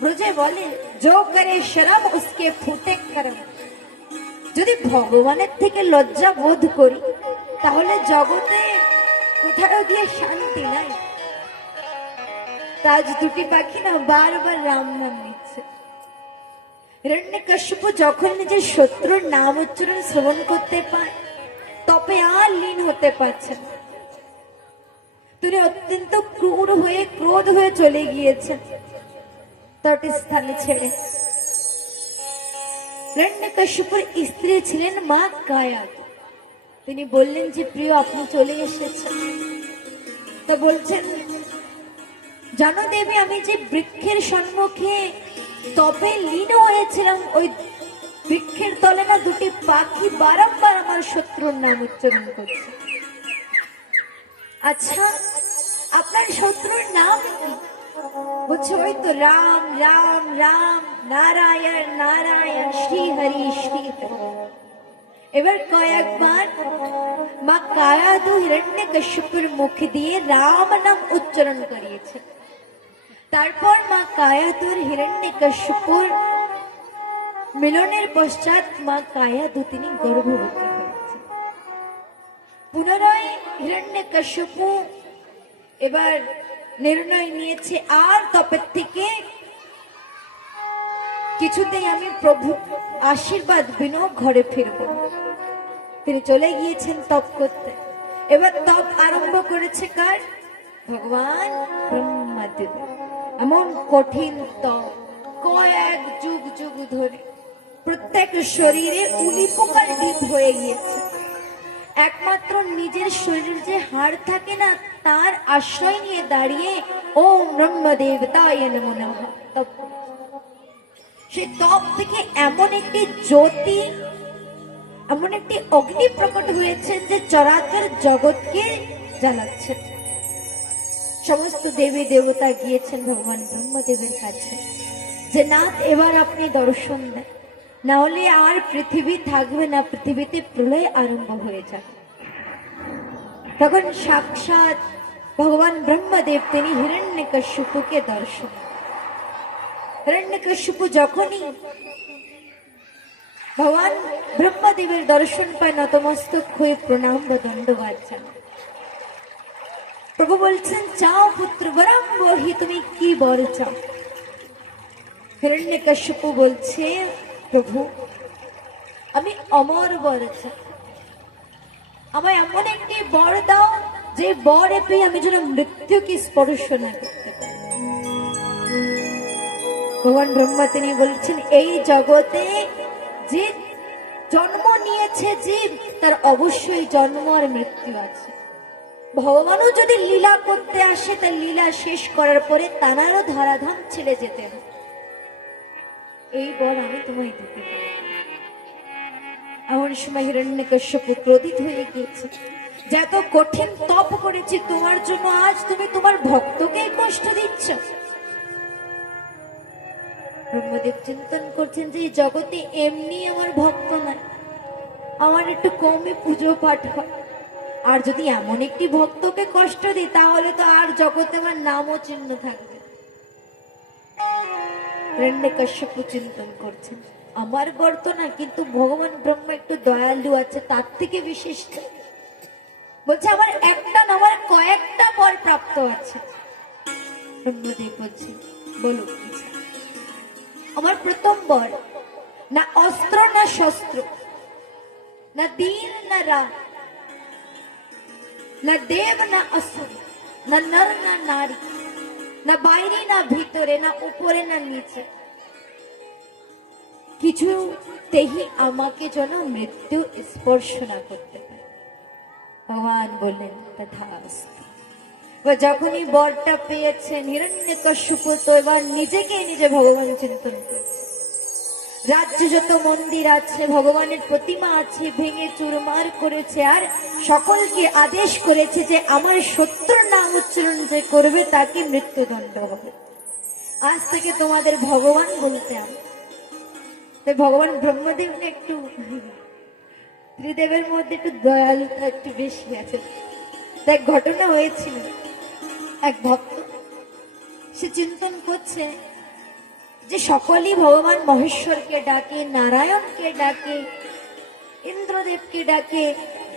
ব্রজে বলে যো করে শরম উসকে ফুটে করম। যদি ভগবানের থেকে লজ্জা বোধ করি তাহলে জগতে কোথাও গিয়ে শান্তি নাই। আজ 2টি পাখি না বারবার রাম নাম নিচ্ছে। হিরণ্যকশিপু যখন নিজের শত্রুর নাম উচ্চারণ শ্রবণ করতে পায় তবে আর লীন হতে পারছে না। তিনি অত্যন্ত ক্রূর হয়ে ক্রোধ হয়ে চলে গিয়েছেন তটি স্থানে ছেড়ে। হিরণ্যকশিপুর স্ত্রী ছিলেন মা কায়া। তিনি বললেন যে প্রিয় আপনি চলে এসেছেন। তো বলছেন জানো দেবী, আমি যে বৃক্ষের সম্মুখে তবে লীন হয়েছিলাম ওই বৃক্ষের তলে না 2টি পাখি বারংবার আমার শত্রুর নাম উচ্চারণ করছে। আচ্ছা আপনার শত্রুর নাম কি? বলছে ওই তো রাম রাম রাম নারায়ণ নারায়ণ শ্রী হরি শ্রী হরি। এবার কয়েকবার মা কায়াদু হিরণ্যকশিপুর মুখ দিয়ে রাম নাম উচ্চারণ করিয়েছে। তারপর মা কায়াদুর হিরণ্যকশিপুর মিলনের পশ্চাৎ মা কায়াদু তিনি গর্ভবতী হয়েছে। পুনরায় হিরণ্যকশিপু এবার নির্ণয় নিয়েছে আর তপের থেকে কিছুতেই আমি প্রভু আশীর্বাদ বিনা ঘরে ফিরব। তিনি চলে গিয়েছেন তপ করতে। এবার তপ আরম্ভ করেছে কার? ভগবান ব্রহ্মদেব। এমন কঠিন তপ, কয়েক যুগ যুগ ধরে প্রত্যেক শরীরে উলি পোকার ডিপ হয়ে গিয়েছে। একমাত্র নিজের শরীরের যে হাড় থাকে না তার আশ্রয় নিয়ে দাঁড়িয়ে ওম ব্রহ্মদেবতায় নমো নমঃ তপ। সেই তপ থেকে এমন একটি জ্যোতি, এমন একটি অগ্নি প্রকট হয়েছে যে চরাচর জগৎকে জ্বালাচ্ছে। সমস্ত দেবী দেবতা গিয়েছেন ভগবান ব্রহ্মদেবের কাছে যে নাথ এবার আপনি দর্শন দেন, না হলে আর পৃথিবী থাকবে না, পৃথিবীতে প্রলয় আরম্ভ হয়ে যাবে। তখন সাক্ষাৎ ভগবান ব্রহ্মদেব তিনি হিরণ্যকশিপুকে দর্শন। হিরণ্যকশিপু যখনই ভগবান ব্রহ্মদেবের দর্শন পায় নতমস্তক হয়ে প্রণাম ও দণ্ডবাদ জানায়। প্রভু বলছেন চাও পুত্র বরং বহি, তুমি কি বর চাও? হিরণ্যকশিপু বলছে প্রভু আমি অমর বর চাই, আমায় এমন একটি বর দাও যে বর পেয়ে আমি যেন মৃত্যুকে স্পর্শ না করতে পারি। ভগবান ব্রহ্মা তিনি বলছেন এই জগতে যে জন্ম নিয়েছে জীব, তার অবশ্যই জন্ম আর মৃত্যু আছে। ভগবানও যদি লীলা করতে আসে, তার লীলা শেষ করার পরে তানারও ধরাধাম ছেড়ে যেতে হবে। এই বল আমি তোমায় দিতে পারি। এমন সময় হিরণ্যকশ্যপু ক্রোধিত হয়ে গিয়েছে, যে এত কঠিন তপ করেছি তোমার জন্য, আজ তুমি তোমার ভক্তকে কষ্ট দিচ্ছ। ব্রহ্মদেব চিন্তন করছেন যে এই জগতে এমনি আমার ভক্ত নাই, আমার একটু কমই পুজো পাঠ হয়, আর যদি এমন একটি ভক্তকে কষ্ট দিই তাহলে তো আর জগতে আমার নামও চিহ্ন থাকবে। হিরণ্যকশ্যপু চিন্তন করছেন, আমার গর্ত না, কিন্তু ভগবান ব্রহ্মা একটু দয়ালু আছে, তার থেকে বিশেষ বলছে আমার একটা না, আমার কয়েকটা বর প্রাপ্ত আছে। ব্রহ্মদেব বলছে বলো কি চাই? আমার প্রথম বর না অস্ত্র না শস্ত্র, না দিন না রাত, না দেব না অসুর, না নর না নারী, না বাইরে না ভিতরে, না উপরে না নিচে, কিছুতেই আমাকে যেন মৃত্যু স্পর্শ না করতে পারে। ভগবান বললেন তথাস্তু। যখনই বরটা পেয়েছেন হিরণ্যকশ্যপু তো এবার নিজেকে নিজে ভগবান চিন্তন করছে। রাজ্যে যত মন্দির আছে, ভগবানের প্রতিমা আছে, ভেঙে চুরমার করেছে, আর সকলকে আদেশ করেছে যে আমার শত্রুর নাম উচ্চারণ যে করবে তাকে মৃত্যুদণ্ড হবে। আজ থেকে তোমাদের ভগবান বলতে আমি। তাই ভগবান ব্রহ্মদেব না একটু ত্রিদেবের মধ্যে একটু দয়ালুতা একটু বেশি আছে। তাই ঘটনা হয়েছিল, এক ভক্ত সে চিন্তন করছে যে সকলেই ভগবান মহেশ্বরকে ডাকে, নারায়ণকে ডাকে, ইন্দ্রদেবকে ডাকে,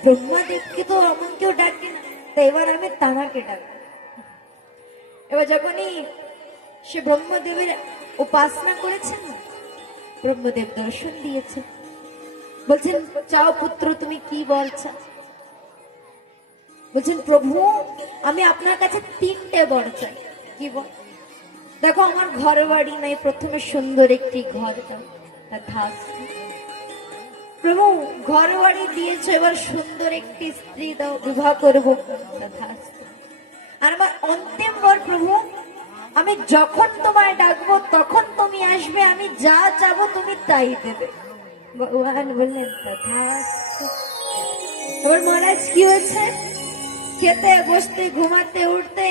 ব্রহ্মাদেবকে তো এমন কেউ ডাকে না, তাই এবার আমি তানাকে ডাকবো। এবার যখনই সে ব্রহ্মদেবের উপাসনা করেছেন, ব্রহ্মদেব দর্শন দিয়েছে, বলছেন চাও পুত্র তুমি কি বলছো? বলছেন প্রভু আমি আপনার কাছে 3টে বর চাই। কি বল? দেখো আমার ঘর বাড়ি নাই, প্রথমে সুন্দর একটি ঘর দাও। প্রভু ঘর বাড়ি দিয়েছো, এবার সুন্দর একটি স্ত্রী দাও, বিবাহ করবো। আর আমার অন্তিম বর প্রভু, আমি যখন তোমায় ডাকবো তখন তুমি আসবে, আমি যা চাবো তুমি তাই দেবে। ভগবান বললেন তথাস্তু। এবার মহারাজ কি হয়েছে? খেতে বসতে ঘুমাতে উঠতে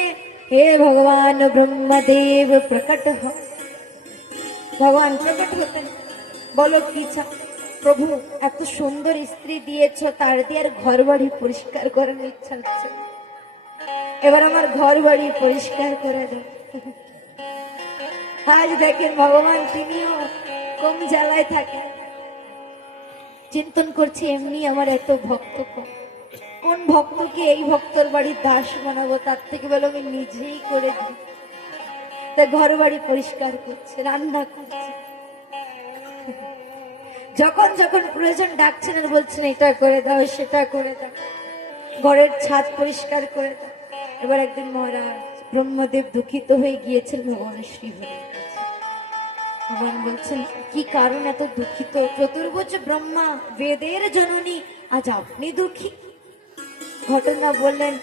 হে ভগবান ব্রহ্মদেব প্রকট হ। ভগবান প্রকট হতেন, বলো কি চাও? প্রভু এত সুন্দর স্ত্রী দিয়েছ, তার দিয়ে আর ঘর বাড়ি পরিষ্কার করার ইচ্ছা হচ্ছে, এবার আমার ঘর বাড়ি পরিষ্কার করে দাও। আজ দেখেন ভগবান তিনিও কম জ্বালায় থাকেন। চিন্তন করছি এমনি আমার এত ভক্ত কম, কোন ভক্তকে এই ভক্তর বাড়ির দাস বানাবো, তার থেকে বলো আমি নিজেই করে দিই। তা ঘর বাড়ি পরিষ্কার করছে, রান্না করছে, যখন যখন প্রয়োজন ডাকছেন আর বলছেন এটা করে দাও সেটা করে দাও, ঘরের ছাদ পরিষ্কার করে দাও। এবার একদিন মহারাজ ব্রহ্মদেব দুঃখিত হয়ে গিয়েছেন ভগবানের শ্রীহরির কাছে। ভগবান বলছেন কি কারণ এত দুঃখিত? চতুর্ভুজ ব্রহ্মা বেদের জননী, আজ আপনি দুঃখী? ঘটনা বললেন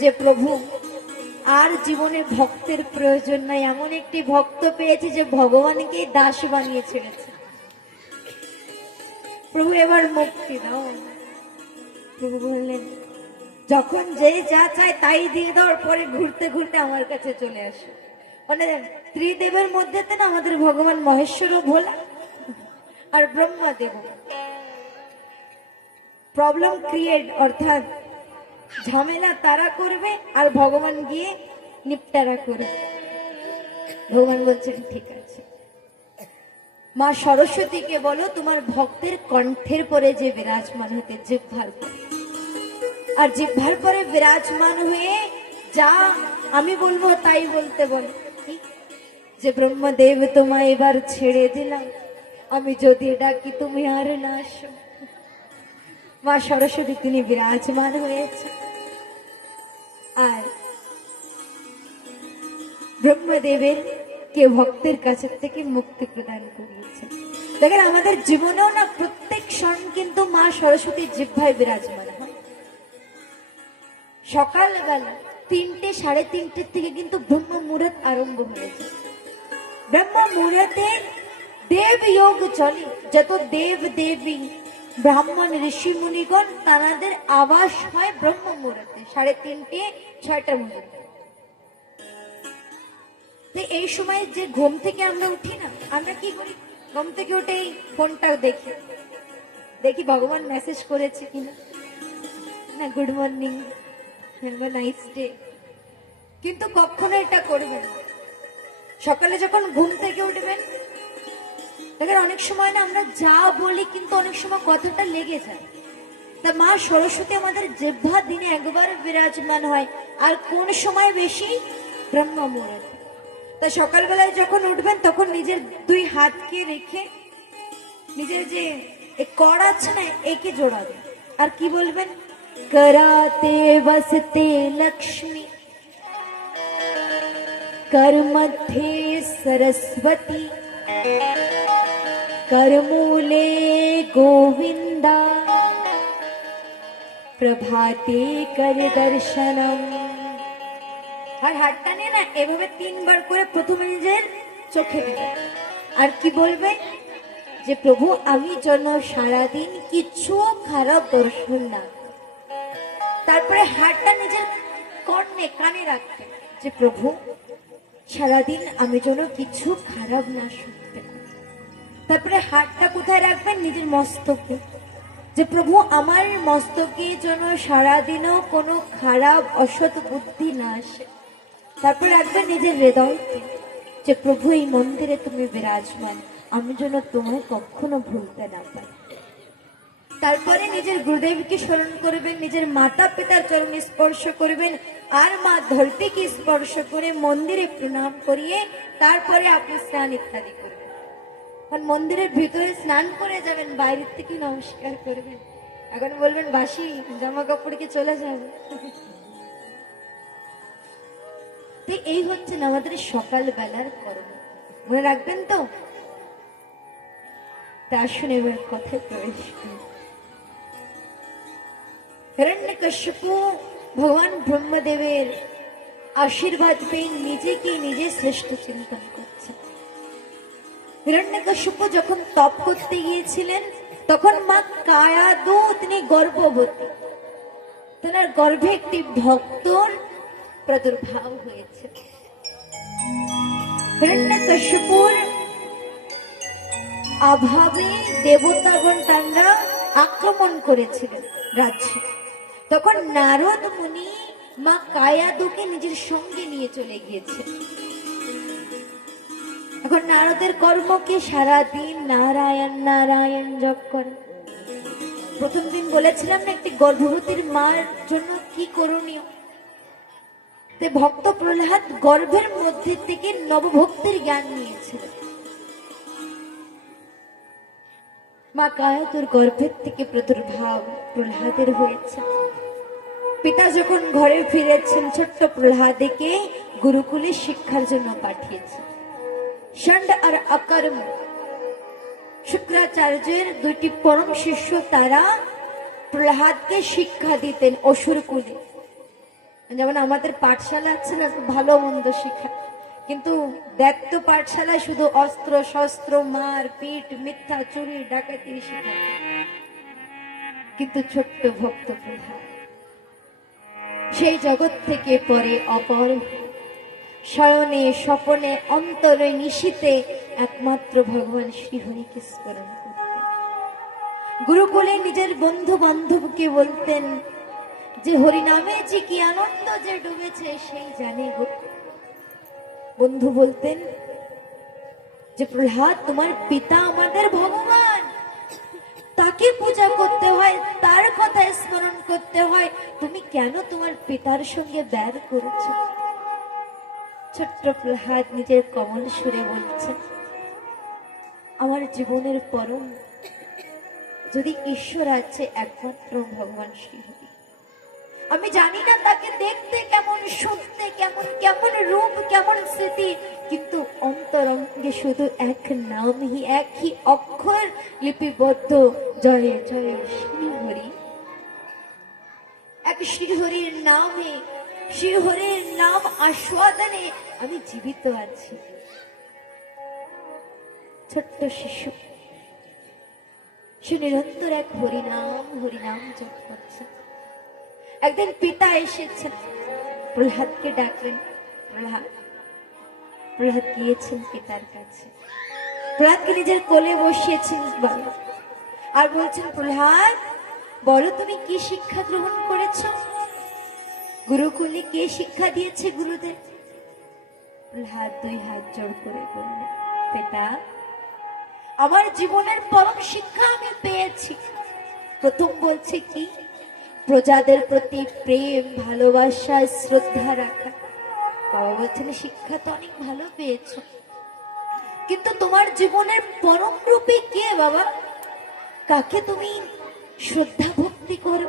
যে প্রভু আর জীবনে ভক্তের প্রয়োজন নাই, এমন একটি ভক্ত পেয়েছে যে ভগবানকে দাস বানিয়ে ছেড়েছে। প্রভু এবার মুক্তি দাও। প্রভু বললেন যখন যে যা চায় তাই দিয়ে দেওয়ার পরে ঘুরতে ঘুরতে আমার কাছে চলে আসে। মানে ত্রিদেবের মধ্যে তো না আমাদের ভগবান মহেশ্বরও ভোলা আর ব্রহ্মাদেব। প্রবলেম ক্রিয়েট অর্থাৎ ঝামেলা তারা করবে আর ভগবান গিয়ে নিপটারা করবে। ভগবান বলছেন ঠিক আছে, মা সরস্বতীকে বলো তোমার ভক্তের কণ্ঠের পরে যে বিরাজমান হতে, জিহ্বার পরে, আর জিহ্বার পরে বিরাজমান হয়ে যা আমি বলবো তাই বলতে বলো। যে ব্রহ্মদেব তোমায় এবার ছেড়ে দিলাম, আমি যদি ডাকি তুমি আর না আসো। মা সরস্বতী তিনি বিরাজমান হয়েছে আর ব্রহ্মদেবের কে ভক্তের কাছে থেকে মুক্তি প্রদান করিয়েছে। দেখেন আমাদের জীবনেও না প্রত্যেক স্বয়ং কিন্তু মা সরস্বতীর জিহ্বায় বিরাজমান হয়। সকালবেলা 3টে, 3:30 থেকে কিন্তু ব্রহ্ম মুহূর্ত আরম্ভ হয়েছে। ব্রহ্ম মুহূর্তে দেব যোগ চলে। যত দেব দেবী ব্রাহ্মণ ঋষি মুনিগণ তাদের আবাস হয় ব্রহ্ম মুহূর্তে 3:30, 6টার মধ্যে। এই সময় যে ঘুম থেকে আমরা উঠি না, আমরা কি করি? ঘুম থেকে উঠে ফোনটা দেখি, দেখি ভগবান মেসেজ করেছে কিনা, না good morning, have a nice day. কিন্তু কখনো এটা করবেন না। সকালে যখন ঘুম থেকে উঠবেন, দেখেন অনেক সময় না আমরা যা বলি কিন্তু অনেক সময় কথাটা লেগে যায়। তা মা সরস্বতী আমাদের জিহ্বা দিনে একবার বিরাজমান হয়। আর কোন সময় বেশি? ব্রহ্ম মুহূর্ত। তা সকালবেলায় যখন উঠবেন তখন নিজের 2 হাতকে রেখে নিজের যে কর আছে না একে জোড়াবেন। আর কি বলবেন? कराते वसते लक्ष्मी कर मध्ये सरस्वती कर मूले गोविंदा प्रभाते कर दर्शनम। আর হাতটা নিয়ে না এভাবে 3 বার করে প্রথমে নিজের চোখে দিবে। আর কি বলবে? যে প্রভু আমি যেন সারাদিন কিছু খারাপ দর্শন না। তারপরে হাতটা নিজের কর্ণে কানে রাখবে যে প্রভু সারাদিন আমি যেন কিছু খারাপ না শুনতে। তারপরে হাতটা কোথায় রাখবেন? নিজের মস্তকে, যে প্রভু আমার মস্তকে যেন সারাদিনও কোনো খারাপ অসৎ বুদ্ধি না আসে। তারপর রাখবেন নিজের হৃদয়কে, যে প্রভু এই মন্দিরে তুমি বিরাজমান, আমি যেন তোমায় কখনো ভুলতে না পারি। তারপরে নিজের গুরুদেবকে স্মরণ করবেন, নিজের মাতা পিতার চরণ স্পর্শ করবেন, আর মা ধরতিকে স্পর্শ করে মন্দিরে প্রণাম করিয়ে তারপরে আপনি স্নান ইত্যাদি করবেন। কারণ মন্দিরের ভিতরে স্নান করে যাবেন, বাইরের থেকে নমস্কার করবেন। এখন বলবেন বাসি জামা কাপড়কে চলে যাবে। এই হচ্ছে না আমাদের সকাল বেলার কর্ম, মনে রাখবেন তো। তা আসুন এবার কথায় প্রবেশ করি। হিরণ্যকশিপু ভগবান ব্রহ্মদেবের আশীর্বাদ পেয়ে নিজেকে নিজে শ্রেষ্ঠ চিন্তন করছে। হিরণ্যকশিপু যখন তপ করতে গিয়েছিলেন তখন মা কায়াদু তিনি গর্ভবতী, তার গর্ভে একটি ভক্তর প্রাদুর্ভাব হয়েছে। হিরণ্যকশিপুর অভাবে দেবতাগণ তারা আক্রমণ করেছিলেন রাজ্যে। তখন নারদ মুনি মা কায়াদুকে নিজের সঙ্গে নিয়ে চলে গিয়েছে। এখন নারদের কর্ম কি? সারাদিন নারায়ণ নারায়ণ জপ করে। প্রথম দিন বলেছিলাম না একটি গর্ভবতীর মার জন্য কি করণীয়। ভক্ত প্রহ্লাদ গর্ভের মধ্যে থেকে নবভক্তির জ্ঞান নিয়েছিল। মা কায়াতুর গর্ভের থেকে প্রাদুর্ভাব প্রহ্লাদের হয়েছে। পিতা যখন ঘরে ফিরেছেন ছোট্ট প্রহ্লাদকে গুরুকুলে শিক্ষার জন্য পাঠিয়েছে। ষণ্ড আর অকর্ম শুক্রাচার্যের 2টি পরম শিষ্য, তারা প্রহ্লাদকে শিক্ষা দিতেন অসুরকুলে। যেমন আমাদের পাঠশালা আছে না, ভালো মন্দ শিক্ষা, কিন্তু দৈত্য পাঠশালায় শুধু অস্ত্র শস্ত্র মার পিট মিথ্যা চুরি ডাকাতি শিখায়। কিন্তু ছোট্ট ভক্ত প্রহ্লাদ সেই জগৎ থেকে পরে অপর শয়নে স্বপনে অন্তরে নিশীতে একমাত্র ভগবান শ্রীহরিকে স্মরণ করতেন। গুরুকুলে নিজের বন্ধু বান্ধবকে বলতেন যে হরিনামে যে কি আনন্দ যে ডুবেছে সেই জানে গো। বন্ধু বলতেন যে প্রহ্লাদ তোমার পিতা আমাদের ভগবান, তাকে পূজা করতে হয়, তার কথা স্মরণ করতে হয়, তুমি কেন তোমার পিতার সঙ্গে ব্যার করেছো? ছোট্ট প্রহ্লাদ নিজের কমল সুরে বলছে আমার জীবনের পরম যদি ঈশ্বর আছে একমাত্র ভগবান শ্রীহরি। আমি জানি না তাকে দেখতে কেমন, শুনতে কেমন, কেমন রূপ, কেমন স্মৃতি, কিন্তু অন্তরঙ্গে শুধু এক নামই, একই অক্ষর লিপিবদ্ধ জয় জয় শ্রীহরি। এক শ্রীহরির নামে, শ্রীহরির নাম আস্বাদনে আমি জীবিত আছি। ছোট্ট শিশু, সে নিরন্তর এক হরিনাম হরিনাম জপ করছে। একদিন পিতা এসেছেন, প্রহ্লাদকে ডাকলেন। প্রহ্লাদ প্রহ্লাদ গিয়েছেন পিতার কাছে, প্রহ্লাদকে নিজের কোলে বসিয়েছেন বাবা, আর বলছেন, প্রহ্লাদ বলো তুমি কি শিক্ষা গ্রহণ করেছ? গুরুকুলে কে শিক্ষা দিয়েছে গুরুদেব? প্রহ্লাদ দুই হাত জোড় করে বললেন, পিতা আমার জীবনের পরম শিক্ষা আমি পেয়েছি। প্রথম বলছে কি, প্রজাদের প্রতি প্রেম, ভালোবাসা, শ্রদ্ধা রাখা। বাবা বলছেন, শিক্ষা তো অনেক ভালো পেয়েছ, কিন্তু তোমার জীবনের পরম রূপে কে বাবা? কাকে তুমি শ্রদ্ধা ভক্তি করো?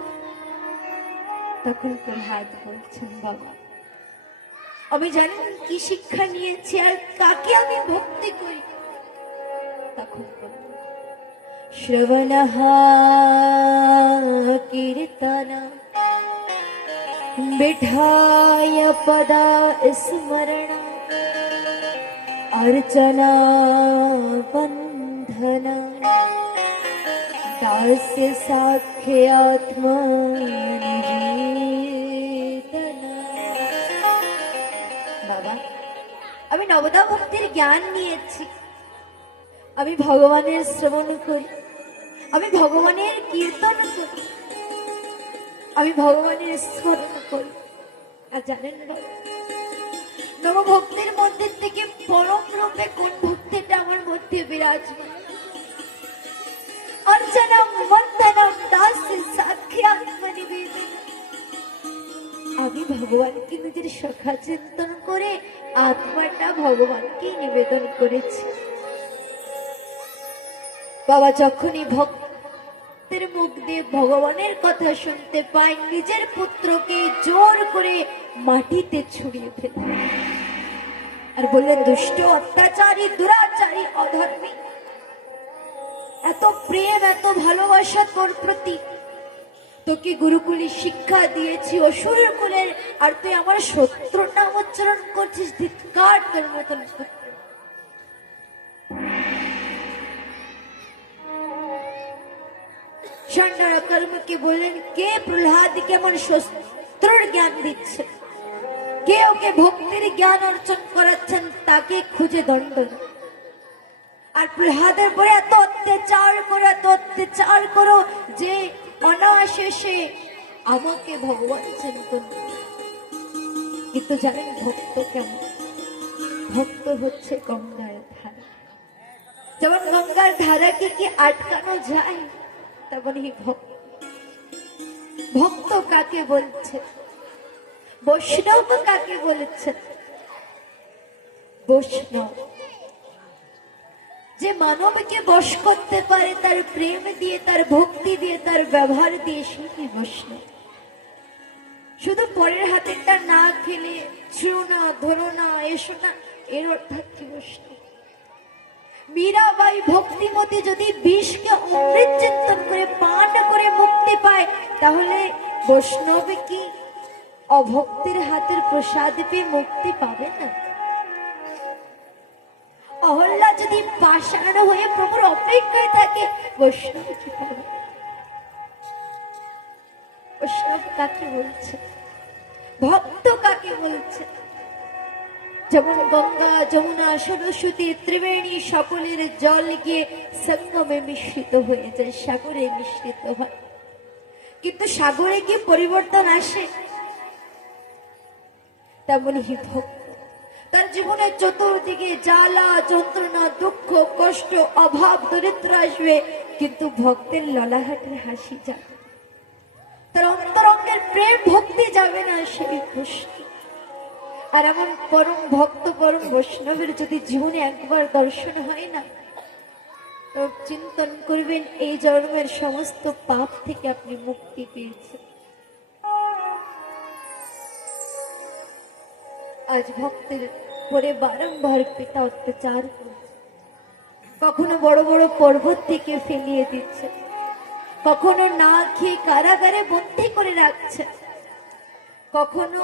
তখন প্রহ্লাদ বলছেন, বাবা আমি জানি কি শিক্ষা নিয়েছি আর কাকে আমি ভক্তি করি। তখন শ্রবণঃ কীর্তন বিঠায় পদা স্মরণ अर्चना बंधन दास्य साख्य आत्मा निवेदना। বাবা আমি নবদা ভক্তির জ্ঞান নিয়েছি, আমি ভগবানের শ্রবণ করি, আমি ভগবানের কীর্তন করি, আমি ভগবানের স্মরণ করি। আর জানেন না, নবভক্তির মধ্যে থেকে পরম রূপে কোন ভক্তিটা আমার মধ্যে বিরাজমান? অর্চনম বন্দনম দাস্য সাখ্য আত্মা নিবেদন। আমি ভগবানকে নিজের সখা চিন্তন করে আত্মাটা ভগবানকে নিবেদন করেছি। বাবা যখনই ভক্তের মুখ দিয়ে ভগবানের কথা শুনতে পায়, নিজের পুত্রকে জোর করে মাটিতে ছুঁড়িয়ে ফেলে আর বললেন, দুষ্ট, অত্যাচারী, দুরাচারী, অধর্মী, এত প্রেম, এত ভালোবাসা তোর প্রতি, তোকে গুরুকুলে শিক্ষা দিয়েছি অসুর কুলের, আর তুই আমার শত্রুর নাম উচ্চারণ করছিস। ধিক্কার তোর মতন পুত্র। ষণ্ডার কর্মকে বললেন, কে প্রহ্লাদকে এমন শস্ত্রর জ্ঞান দিচ্ছে? কে ওকে ভক্তির জ্ঞান অর্জন করাচ্ছেন? তাকে খুঁজে দণ্ড। আর প্রহ্লাদের পরে এত অত্যাচার করো যে অনায়াসে সে আমাকে ভগবান চিন্তন। কিন্তু জানেন ভক্ত কেমন? ভক্ত হচ্ছে গঙ্গার ধারা। যেমন গঙ্গার ধারাকে কি আটকানো যায়, তেমনই ভক্ত কাকে বলছে? বৈষ্ণব কাকে বলেছেন? বৈষ্ণব যে মানবকে বশ করতে পারে তার প্রেম দিয়ে, তার ভক্তি দিয়ে, তার ব্যবহার দিয়ে, সেই বৈষ্ণব। শুধু পরের হাতেরটা না খেলে ছুঁড়ো না, ধরো না, এসো না, এর অর্থাৎ কি বৈষ্ণব? মীরাবাই ভক্তিমতী যদি বিষকে অমৃত চিন্তন করে পান করে মুক্তি পায়, তাহলে বৈষ্ণব কি অভক্তির হাতের প্রসাদ পেয়ে মুক্তি পাবে না? অহল্যা যদি পাষাণ হয়ে প্রভুর অপেক্ষায় থাকে, বৈষ্ণব কি পাবে? বৈষ্ণব কাকে বলছে? ভক্ত কাকে বলছে? যেমন গঙ্গা, যমুনা, সরস্বতী, ত্রিবেণী সকলের জল গিয়ে সঙ্গমে মিশ্রিত হয়ে যায়, সাগরে মিশ্রিত হয়, কিন্তু সাগরে কি পরিবর্তন আসে? তেমনই ভক্ত, তার জীবনের চতুর্দিকে জ্বালা, যন্ত্রণা, দুঃখ, কষ্ট, অভাব, দরিদ্র আসবে, কিন্তু ভক্তের ললাহাটের হাসি যাবে, তার অন্তরঙ্গের প্রেম ভক্তি যাবে না, সেই কষ্ট। আর এমন পরম ভক্ত, পরম বৈষ্ণবের যদি জীবনে একবার দর্শন হয় না, তো চিন্তন করবেন এই জন্মের সমস্ত পাপ থেকে আপনি মুক্তি পেয়েছেন। আজ ভক্তের পরে বারংবার পিতা অত্যাচার করছে, কখনো বড় বড় পর্বত থেকে ফেলিয়ে দিচ্ছে, কখনো না খেয়ে কারাগারে বন্দী করে রাখছেন, কখনো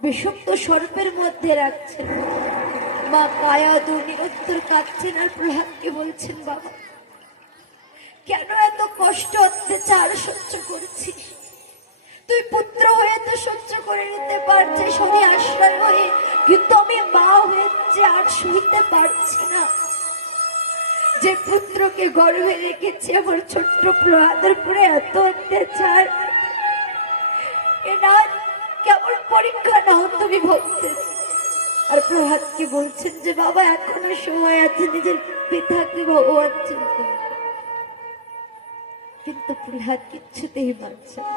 বিষাক্ত সর্পের মধ্যে রাখছেন। মা কায়াদু নিরন্তর কাঁদছেন আর প্রহ্লাদকে বলছেন, বাবা কেন এত কষ্ট অত্যাচার সহ্য করছিস? তুই পুত্র হয়ে তো সহ্য করে নিতে পারছিস, শনি আশ্রয় হয়ে, কিন্তু আমি মা হয়ে যে আর সইতে পারছি না। যে পুত্রকে গর্ভে রেখেছি আমার ছোট্ট প্রহ্লাদের উপরে এত অত্যাচার, এরা কেমন পরীক্ষা নাও তুমি ভক্তে। আর প্রহ্লাদকে বলছেন যে বাবা এখনো সময় আছে নিজের পিতাকে ভগবান চিনতে। কিন্তু প্রহ্লাদ কিচ্ছুতেই মানছে না।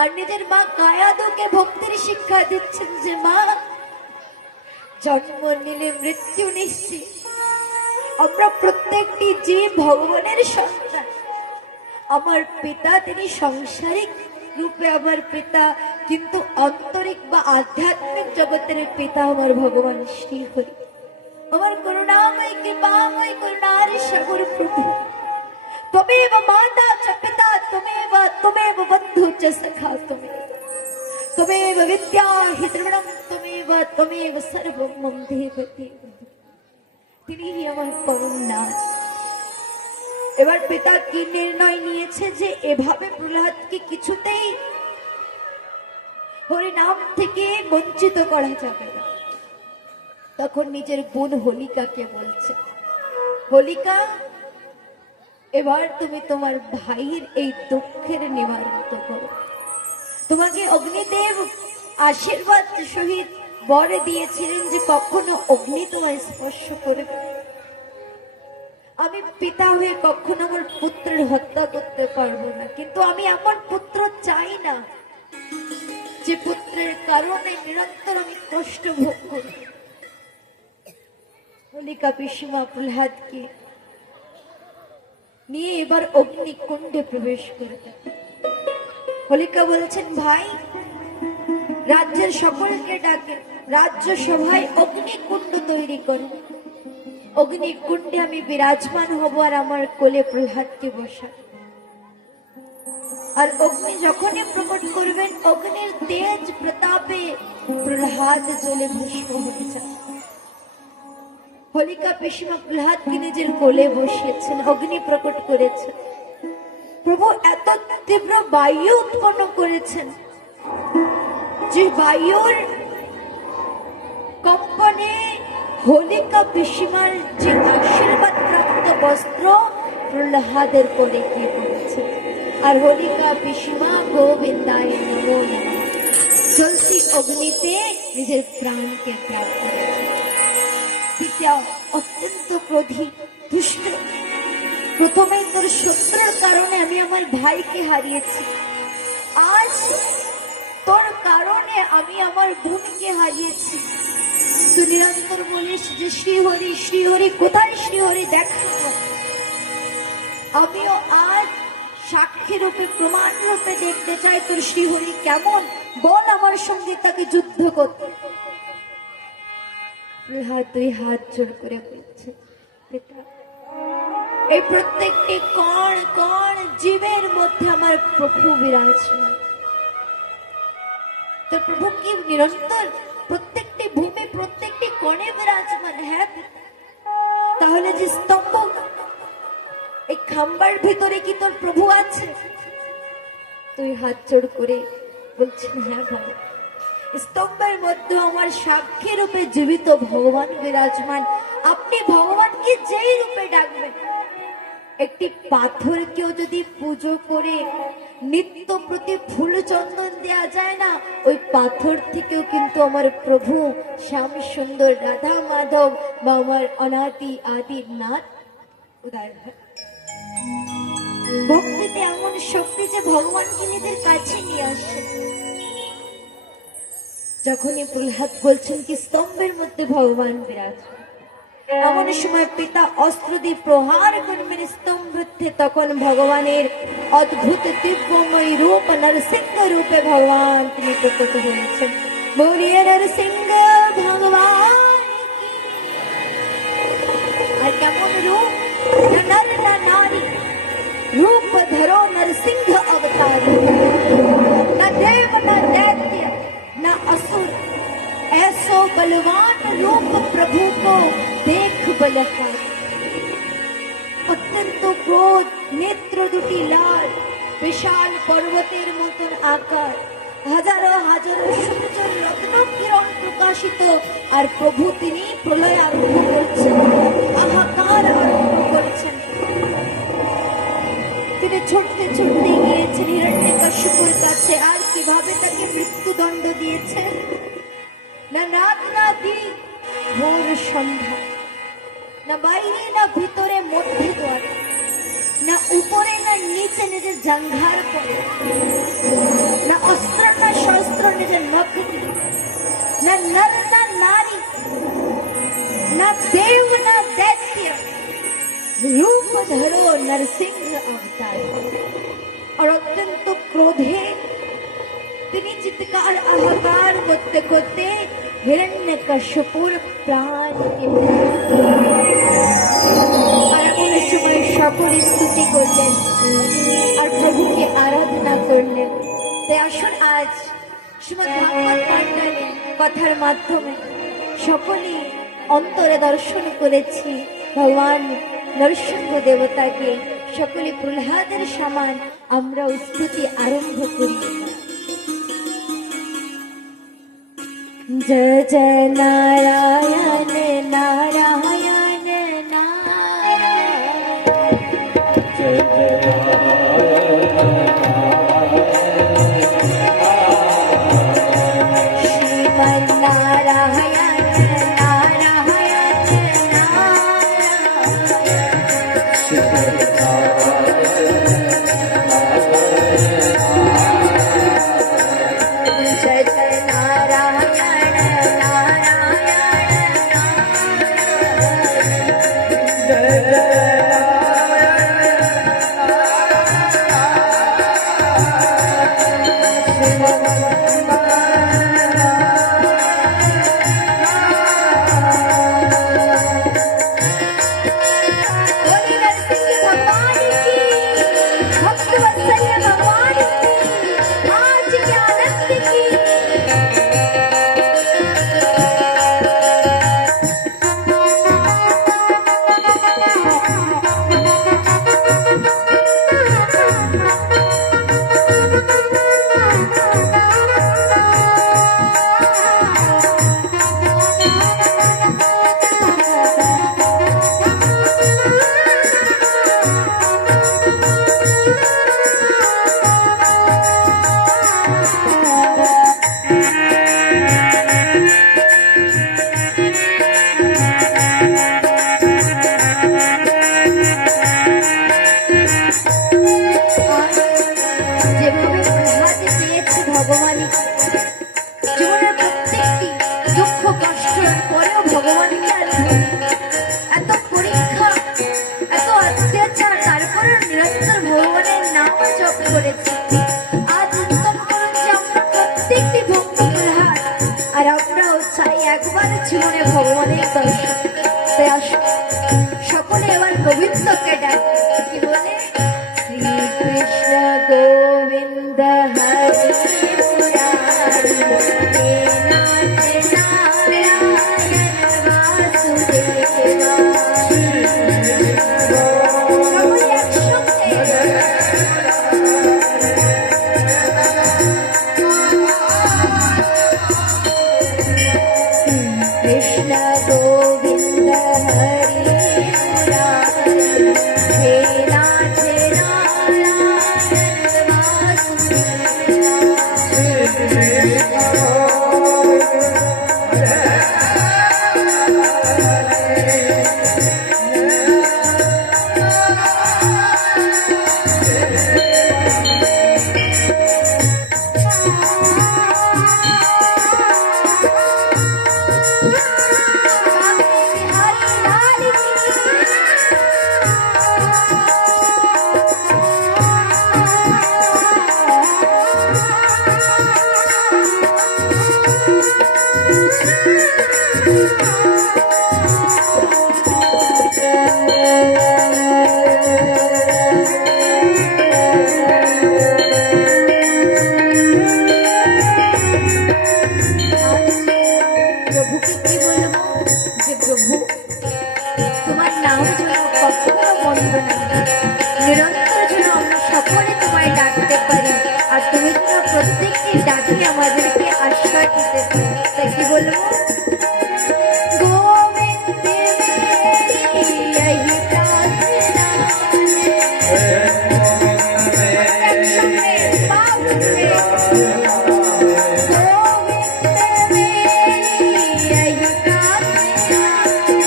আর নিজের মা কায়াদুকে ভক্তির শিক্ষা দিচ্ছেন যে মা, জন্ম নিলে মৃত্যু নিশ্চিত। আমরা প্রত্যেকটি জীব ভগবানের সন্তান। আমার পিতা তিনি সাংসারিক রূপে আমার পিতা, কিন্তু আন্তরিক বা আধ্যাত্মিক জগতের পিতা আমার ভগবান শ্রীহরি। আমার করুণাময় কৃপাময় করুণার সাগর প্রভু। त्वमेव माता च पिता त्वमेव बन्धु च सखा त्वमेव विद्या हि द्रविणं त्वमेव सर्वं मम देव देव। তিনি আমার পরম নাথ। এবার পিতা কি নির্ণয় নিয়েছে যে এভাবে প্রহ্লাদকে কিছুতেই হরিনাম থেকে বঞ্চিত করা যাবে না। তখন নিজের বোন হোলিকাকে বলছে, হোলিকা এবার তুমি তোমার ভাইয়ের এই দুঃখের নিবারণ করো। তোমাকে অগ্নিদেব আশীর্বাদ সহিত বরে দিয়েছিলেন যে কখনো অগ্নি তোমায় স্পর্শ করবে। আমি পিতা হয়ে কখনো আমার পুত্রের হত্যা করতে পারবো না, কিন্তু আমি আমার পুত্র চাই না যে পুত্রের কারণে নিরন্তর আমি কষ্ট ভোগ করি। হোলিকা পিসিমা প্রহ্লাদকে নিয়ে এবার অগ্নিকুণ্ডে প্রবেশ করে। হোলিকা বলছেন, ভাই রাজ্যের সকলকে ডাকে, রাজ্য সভায় অগ্নিকুণ্ড তৈরি করো। অগ্নিকুণ্ডে আমি বিরাজমান হব আর আমার কোলে প্রহ্লাদকে বসা। আর অগ্নি যখনই প্রকট করবেন, অগ্নির তেজ প্রতাপে প্রহ্লাদ জ্বলে ভস্ম হয়ে যায়। হোলিকা পিসিমা প্রহ্লাদকে নিজের কোলে বসিয়েছেন, অগ্নি প্রকট করেছেন। প্রভু এত তীব্র বায়ু উৎপন্ন করেছেন যে বায়ুর কম্পনে হোলিকা পিসিমার যে আশীর্বাদ প্রাপ্ত বস্ত্র প্রহ্লাদের কোলে গিয়ে পড়েছে। আর হোলিকা পিসিমা গোবিন্দায় নমো নমঃ জ্বলতি অগ্নিতে নিজের প্রাণকে ত্যাগ করেছে। পিতা অত্যন্ত ক্রোধী, দুষ্ট। প্রথমে তোর শত্রুর কারণে আমি আমার ভাইকে হারিয়েছি, আজ তোর কারণে আমি আমার বোনকে হারিয়েছি। তুই নিরন্তর বলিস যে শ্রীহরি শ্রীহরি, কোথায় শ্রীহরি দেখো। আমিও আজ সাক্ষী রূপে প্রমাণ রূপে দেখতে চাই তোর শ্রীহরি কেমন, বল আমার সঙ্গে তাকে যুদ্ধ করতে। প্রহ্লাদ দুই হাত জোড় করে বলছে, পিতা এই প্রত্যেকটি কণ কণ জীবের মধ্যে আমার প্রভু বিরাজমান। তো প্রভু কি নিরন্তর প্রত্যেকটি ভূমি প্রত্যেকটি কোণে বিরাজমান? হ্যাঁ, তাহলে যে স্তম্ভ, এই খাম্বার ভিতরে কি তোর প্রভু আছে? তুই হাত জোড় করে বলছেন, হ্যাঁ ভাই, স্তম্ভের মধ্যে আমার সাক্ষী রূপে জীবিত ভগবান বিরাজমান। আপনি ভগবানকে যেই রূপে ডাকবেন, একটি পাথরকেও যদি পুজো করে নিত্য প্রতি ফুল চন্দন দেয়া যায় না, ওই পাথর থেকেও কিন্তু আমার প্রভু শ্যাম সুন্দর রাধা মাধব বা আমার অনাদি আদি নাথ উদয় হয়। ভক্তিতে এমন শক্তি যে ভগবানকে নিজের কাছে নিয়ে আসে। যখনই প্রহ্লাদ বলছেন কি স্তম্ভের মধ্যে ভগবান বিরাজ, এমন সময় পিতা অস্ত্র দিয়ে প্রহার করবেন স্তম্ভে, তখন ভগবানের অদ্ভুত দিব্যময় রূপ নরসিংহ রূপে ভগবান তিনি প্রকট হয়েছেন। বলিয়ে নরসিংহ ভগবান। আর কেমন রূপ, না নর না নারী, रूप धरो नरसिंह अवतार। न देव न दैत्य न असुर, ऐसो बलवान रूप प्रभु को देख बलहार। অত্যন্ত ক্রোধ, নেত্র দুটি লাল, বিশাল পর্বতের মতন আকার, হাজারো হাজারো সূর্যের রত্ন কিরণ প্রকাশিত। আর প্রভু তিনি প্রলয় আরম্ভ করছেন, হাহাকার আরম্ভ করছেন। তিনি ছুটতে ছুটতে গিয়েছেন হিরণ্যকশিপুর কাছে। আর কিভাবে তাকে মৃত্যুদণ্ড দিয়েছেন? না রাত না দিন, ভোর সন্ধ্যা, না বাইরে না ভিতরে, মধ্যে দ্বারে, না উপরে না নিচে নিজের জাঙ্ঘার পরে, না অস্ত্র না শস্ত্র নিজের নখ দিয়ে, না নর না নারী, না দেব না दैत्य, रूप धरो नरसिंह अवतार। और अत्यंत क्रोधे তিনি চিৎকার আহাকার করতে করতে হিরণ্যকশিপুর প্রাণকে আর কোন সময় সকলে স্তুতি করলেন আর প্রভুকে আরাধনা করলেন। তাই আসুন আজ শ্রীমদ্ ভাগবত পাঠের কথার মাধ্যমে সকলেই অন্তরে দর্শন করেছি ভগবান নরসিংহ দেবতাকে। সকলে প্রহ্লাদের সমান আমরা স্তুতি আরম্ভ করি। जय जय नारायण नारायण नारायण, जय जय श्रीमन्नारायण नारायण नारायण, जय जय नारायण জীবনে ভগবানের দর্শন। তাই আসুন সকলে এবার গোবিন্দকে ডাকে, কি বলে? শ্রীকৃষ্ণ গোবিন্দ হরি মুরারি, হে নাথ নারায়ণ বাসুদেবা। সকলে একসঙ্গে कृष्ण गोविंद हरि मुरारी, हे नाथ नारायण প্রত্যেকটি ডাকে আমাদেরকে আশ্রয় দিতে পারে। তাই কি বলবো? গোবিন্দ মেরি यही प्रार्थना है। একসঙ্গে পা উঠবে। गोविंद मेरी यही प्रार्थना है।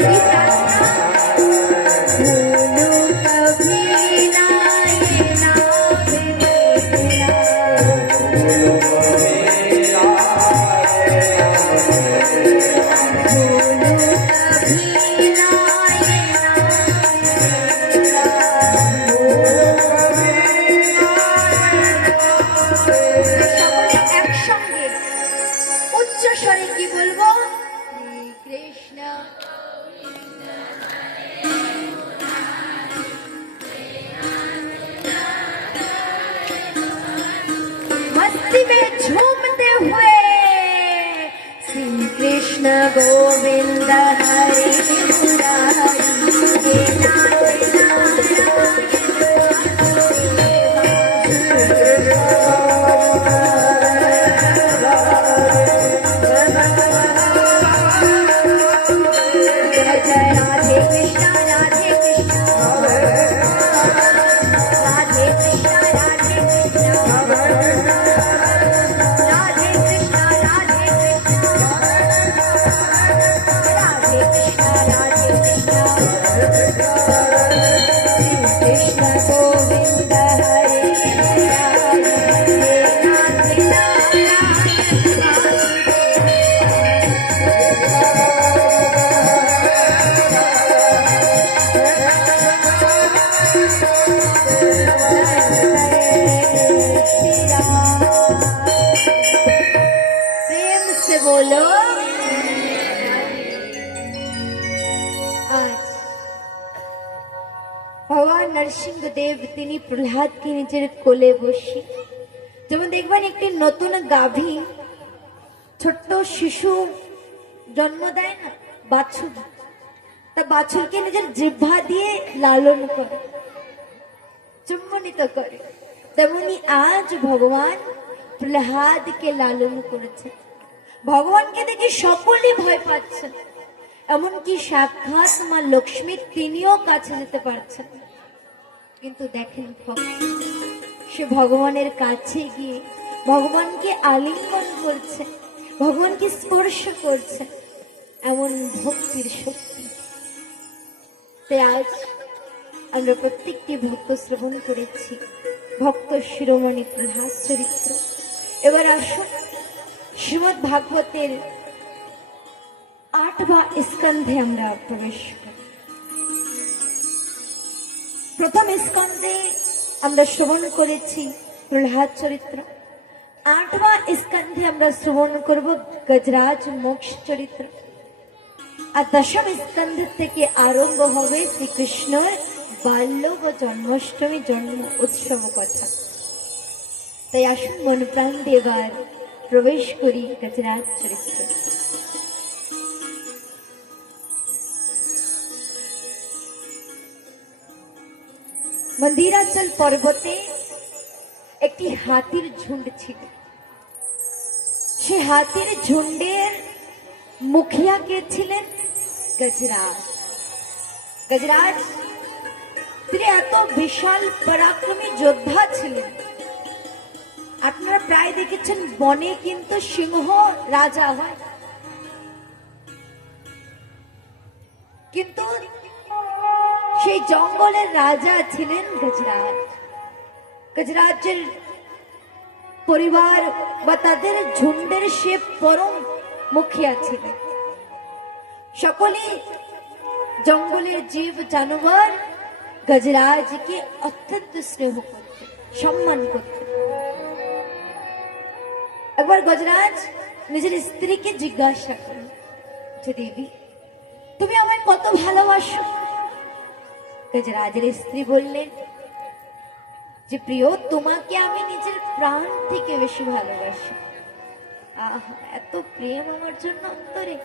की प्रार्थना? भूलूं कभी ना ये नाम तेरा। भूलूं कभी ना ये नाम সকলে একসঙ্গে উচ্চ স্বরে কি বলবো? শ্রী কৃষ্ণ मस्ती में झूमते हुए श्री कृष्ण गोविंद हरि मुरारी हे नाथ जय जय राधे कृष्ण राधे कृष्ण राधे कृष्ण राधे कृष्ण राधे कृष्ण राधे कृष्ण राधे कृष्ण राधे कृष्ण कृष्ण गोविंद हरे मुरारी हे नाथ नारायण प्रेम से बोलो। आज ভগবান নরসিংহদেব তিনি প্রহ্লাদকে নিজের কোলে বসিয়ে, যেমন দেখবেন একটি নতুন গাভী ছোট্ট শিশু জন্ম দেয় না, বাছুর, তা বাছুরকে নিজের জিহ্বা দিয়ে লালন করে, চুম্বনিত করে, তেমনি আজ ভগবান প্রহ্লাদকে লালন করেছে। ভগবানকে দেখে সকলেই ভয় পাচ্ছেন, এমনকি সাক্ষাৎ মা লক্ষ্মী তিনিও কাছে যেতে পারছেন। কিন্তু দেখেন ভক্ত, সে ভগবানের কাছে গিয়ে ভগবানকে আলিঙ্গন করছে, ভগবানকে স্পর্শ করছে, এমন ভক্তির শক্তি। তাই আজ আমরা প্রত্যেকটি ভক্ত শ্রবণ করেছি ভক্ত শিরোমণি প্রহ্লাদ চরিত্র। এবার আসুন শ্রীমদ্ ভাগবতের 8 স্কন্ধে আমরা প্রবেশ করি। প্রথম স্কন্ধে আমরা শ্রবণ করেছি প্রহ্লাদ চরিত্র, 8 স্কন্ধে আমরা শ্রবণ করব গজরাজ মোক্ষ চরিত্র, আর দশম স্কন্ধ থেকে আরম্ভ হবে শ্রীকৃষ্ণের বাল্য ও জন্মাষ্টমী জন্ম উৎসব কথা। তাই আসুন মন প্রাণ দিয়ে এবার প্রবেশ করি গজরাজ চরিত্র। মন্দিরাচল পর্বতে একটি হাতির ঝুন্ড ছিল। সে হাতির ঝুন্ডের মুখিয়া কে ছিলেন? গজরাজ। গজরাজ তিনি এত বিশাল পরাক্রমী যোদ্ধা ছিলেন। আপনারা প্রায় দেখেছেন বনে কিন্তু সিংহ রাজা হয়, কিন্তু সেই জঙ্গলের রাজা ছিলেন গজরাজ। গজরাজের পরিবার বা তাদের ঝুন্ডের সে পরম মুখিয়া ছিলেন। সকলেই জঙ্গলের জীব জানোয়ার গজরাজকে অত্যন্ত স্নেহ করতে, সম্মান করতে। একবার গজরাজ নিজের স্ত্রীকে জিজ্ঞাসা করেন যে দেবী তুমি আমায় কত ভালোবাসো? গজরাজের স্ত্রী বললেন যে প্রিয়, তোমাকে আমি নিজের প্রাণ থেকে বেশি ভালোবাসি। আহা, এত প্রেম আমার জন্য অন্তরে।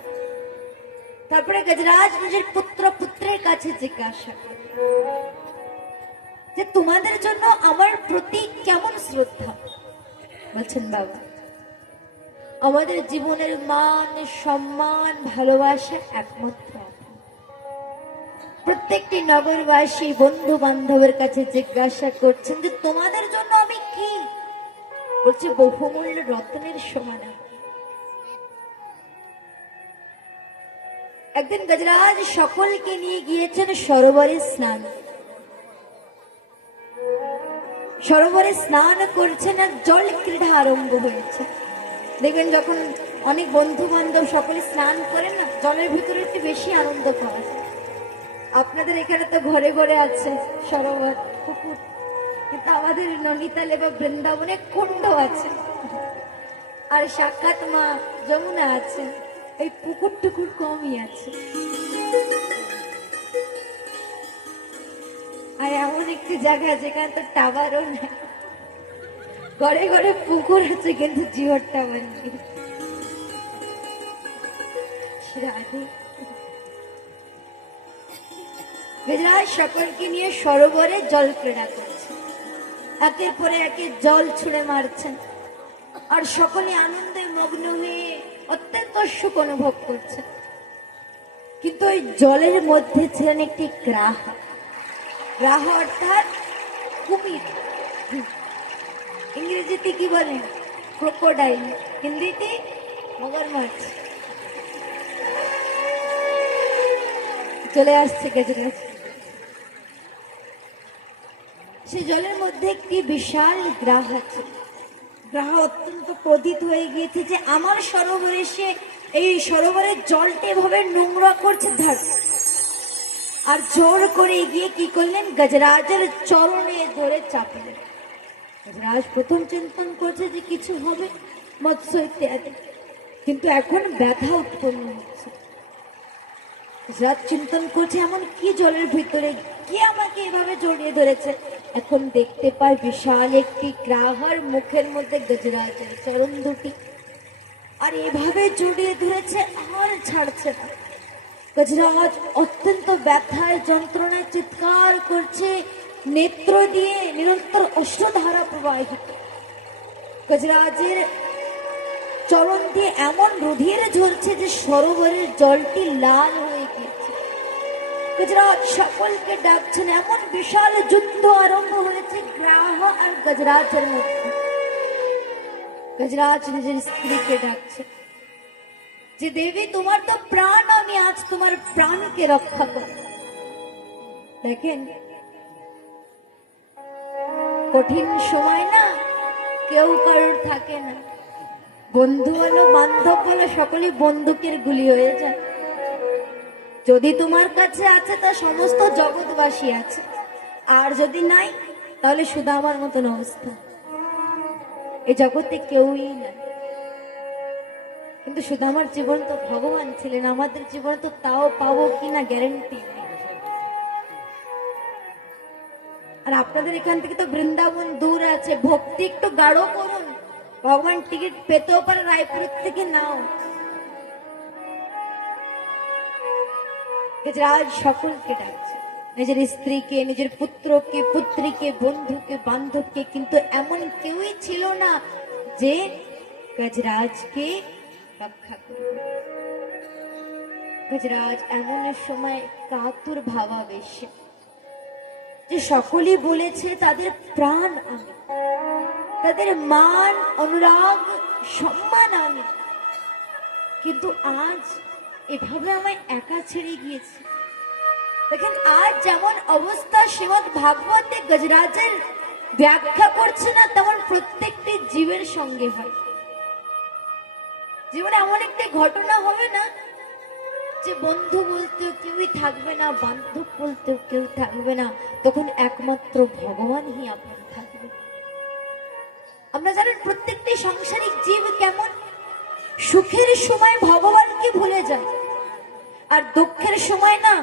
তারপরে গজরাজ নিজের পুত্র পুত্রের কাছে জিজ্ঞাসা করে যে তোমাদের জন্য আমার প্রতি কেমন শ্রদ্ধা। বলছেন বাবা, আমাদের জীবনের মান সম্মান ভালোবাসা একমাত্র আপনি। প্রত্যেকটি নগরবাসী বন্ধু বান্ধবের কাছে জিজ্ঞাসা করছেন যে তোমাদের জন্য আমি কি? বলছে বহুমূল্য রত্নের সমান। একদিন গজরাজ সকলকে নিয়ে গিয়েছেন সরোবরে স্নান। সরোবরে স্নান করছেন আর জল ক্রীড়া আরম্ভ হয়েছে। দেখবেন যখন অনেক বন্ধু বান্ধব সকলে স্নান করেন না, জলের ভিতরে একটু বেশি আনন্দ পাওয়া যায়। আপনাদের এখানে তো ঘরে ঘরে আছে সরোবর, পুকুর, কিন্তু আমাদের নৈনিতালে বা বৃন্দাবনে কুণ্ড আছে, আর সাক্ষাৎ মা যমুনা আছে, এই পুকুর টুকুর কমই আছে। আর এমন একটি জায়গা যেখানে তো টাওয়ারও নেই, ঘরে ঘরে পুকুর আছে কিন্তু জিওর টাওয়ার নেই। গজরাজ সকলকে নিয়ে সরোবরে জল ক্রীড়া করছে, একের পরে একে জল ছুঁড়ে মারছেন, আর সকলে আনন্দে মগ্ন হয়ে অত্যন্ত সুখ অনুভব করছে। কিন্তু ওই জলের মধ্যে ছিলেন একটি গ্রাহ। গ্রাহ অর্থাৎ কুমির, ইংরেজিতে কি বলেন? ক্রোকোডাইল, হিন্দিতে মগরমাছ। চলে আসছে গজরাজ। সে জলের মধ্যে একটি বিশাল গ্রাহ আছে। গ্রাহ অত্যন্ত ক্রোধিত হয়ে গিয়েছে যে আমার সরোবরে এসে এই সরোবরের জলটা এভাবে নোংরা করছে ধার, আর জোর করে গিয়ে কি করলেন? গজরাজের চরণে ধরে চাপলেন। গজরাজ প্রথম চিন্তন করছে যে কিছু হবে, মৎস্য ইত্যাদি, কিন্তু এখন ব্যথা উৎপন্ন হচ্ছে। গজরাজ চিন্তন করছে এমন কি জলের ভিতরে, কে আমাকে এভাবে জড়িয়ে ধরেছে। এখন দেখতে পায় বিশাল একটি গ্রাহার মুখের মধ্যে গজরাজের চরণ দুটি, আর এভাবে জড়িয়ে ধরেছে, আর ছাড়ছে না। গজরাজ অত্যন্ত ব্যথায় যন্ত্রণায় চিৎকার করছে, নেত্র দিয়ে নিরন্তর অশ্রুধারা প্রবাহিত। গজরাজের চরণ দিয়ে এমন রুধির ঝরছে যে সরোবরের জলটি লাল হয়ে গিয়েছে। গজরাজ সকলকে ডাকছেন, এমন বিশাল যুদ্ধ আরম্ভ হয়েছে গ্রাহ আর গজরাজের মধ্যে। গজরাজ নিজের স্ত্রীকে ডাকছে যে দেবী, তোমার তো প্রাণ, আমি আজ তোমার প্রাণকে রক্ষা করব। দেখেন কঠিন সময় না, কেউ কারোর থাকে না, বন্ধু বলো বান্ধব বলো সকলেই বন্দুকের গুলি হয়ে যায়। যদি তোমার কাছে আছে তা সমস্ত জগৎবাসী আছে, আর যদি নাই তাহলে সুদামার মতন অবস্থা, এই জগতে কেউই নাই। কিন্তু সুদামার জীবন তো ভগবান ছিলেন, আমাদের জীবন তো তাও পাবো কিনা গ্যারেন্টি নেই। আর আপনাদের এখান থেকে তো বৃন্দাবন দূর আছে, ভক্তি একটু গাঢ় করুন, ভগবান টিকিট পেতেও পারে রায়পুর থেকে নাও। গজরাজ সকলকে ডাকছে, নিজের স্ত্রীকে, নিজের পুত্রকে, পুত্রীকে, বন্ধুকে, বান্ধবকে, কিন্তু এমন কেউই ছিল না যে গজরাজকে রক্ষা করবে। গজরাজ এমন সময় কাতুর ভাবাবেশে, যে সকলেই বলেছে তাদের প্রাণ আমি, তাদের মান অনুরাগ সম্মান আমি, কিন্তু আজ এভাবে আমায় একা ছেড়ে গিয়েছে। দেখেন আজ যেমন অবস্থা শ্রীমদ ভাগবতে গজরাজের ব্যাখ্যা করছে না, তেমন প্রত্যেকটি জীবের সঙ্গে হয়। জীবনে এমন একটি ঘটনা হবে না যে বন্ধু বলতেও কেউই থাকবে না, বান্ধব বলতেও কেউ থাকবে না, তখন একমাত্র ভগবানই আপন থাকবে। আমরা জানেন প্রত্যেকটি সাংসারিক জীব কেমন, সুখের সময় ভগবানকে ভুলে যায়, আর দুঃখের সময় না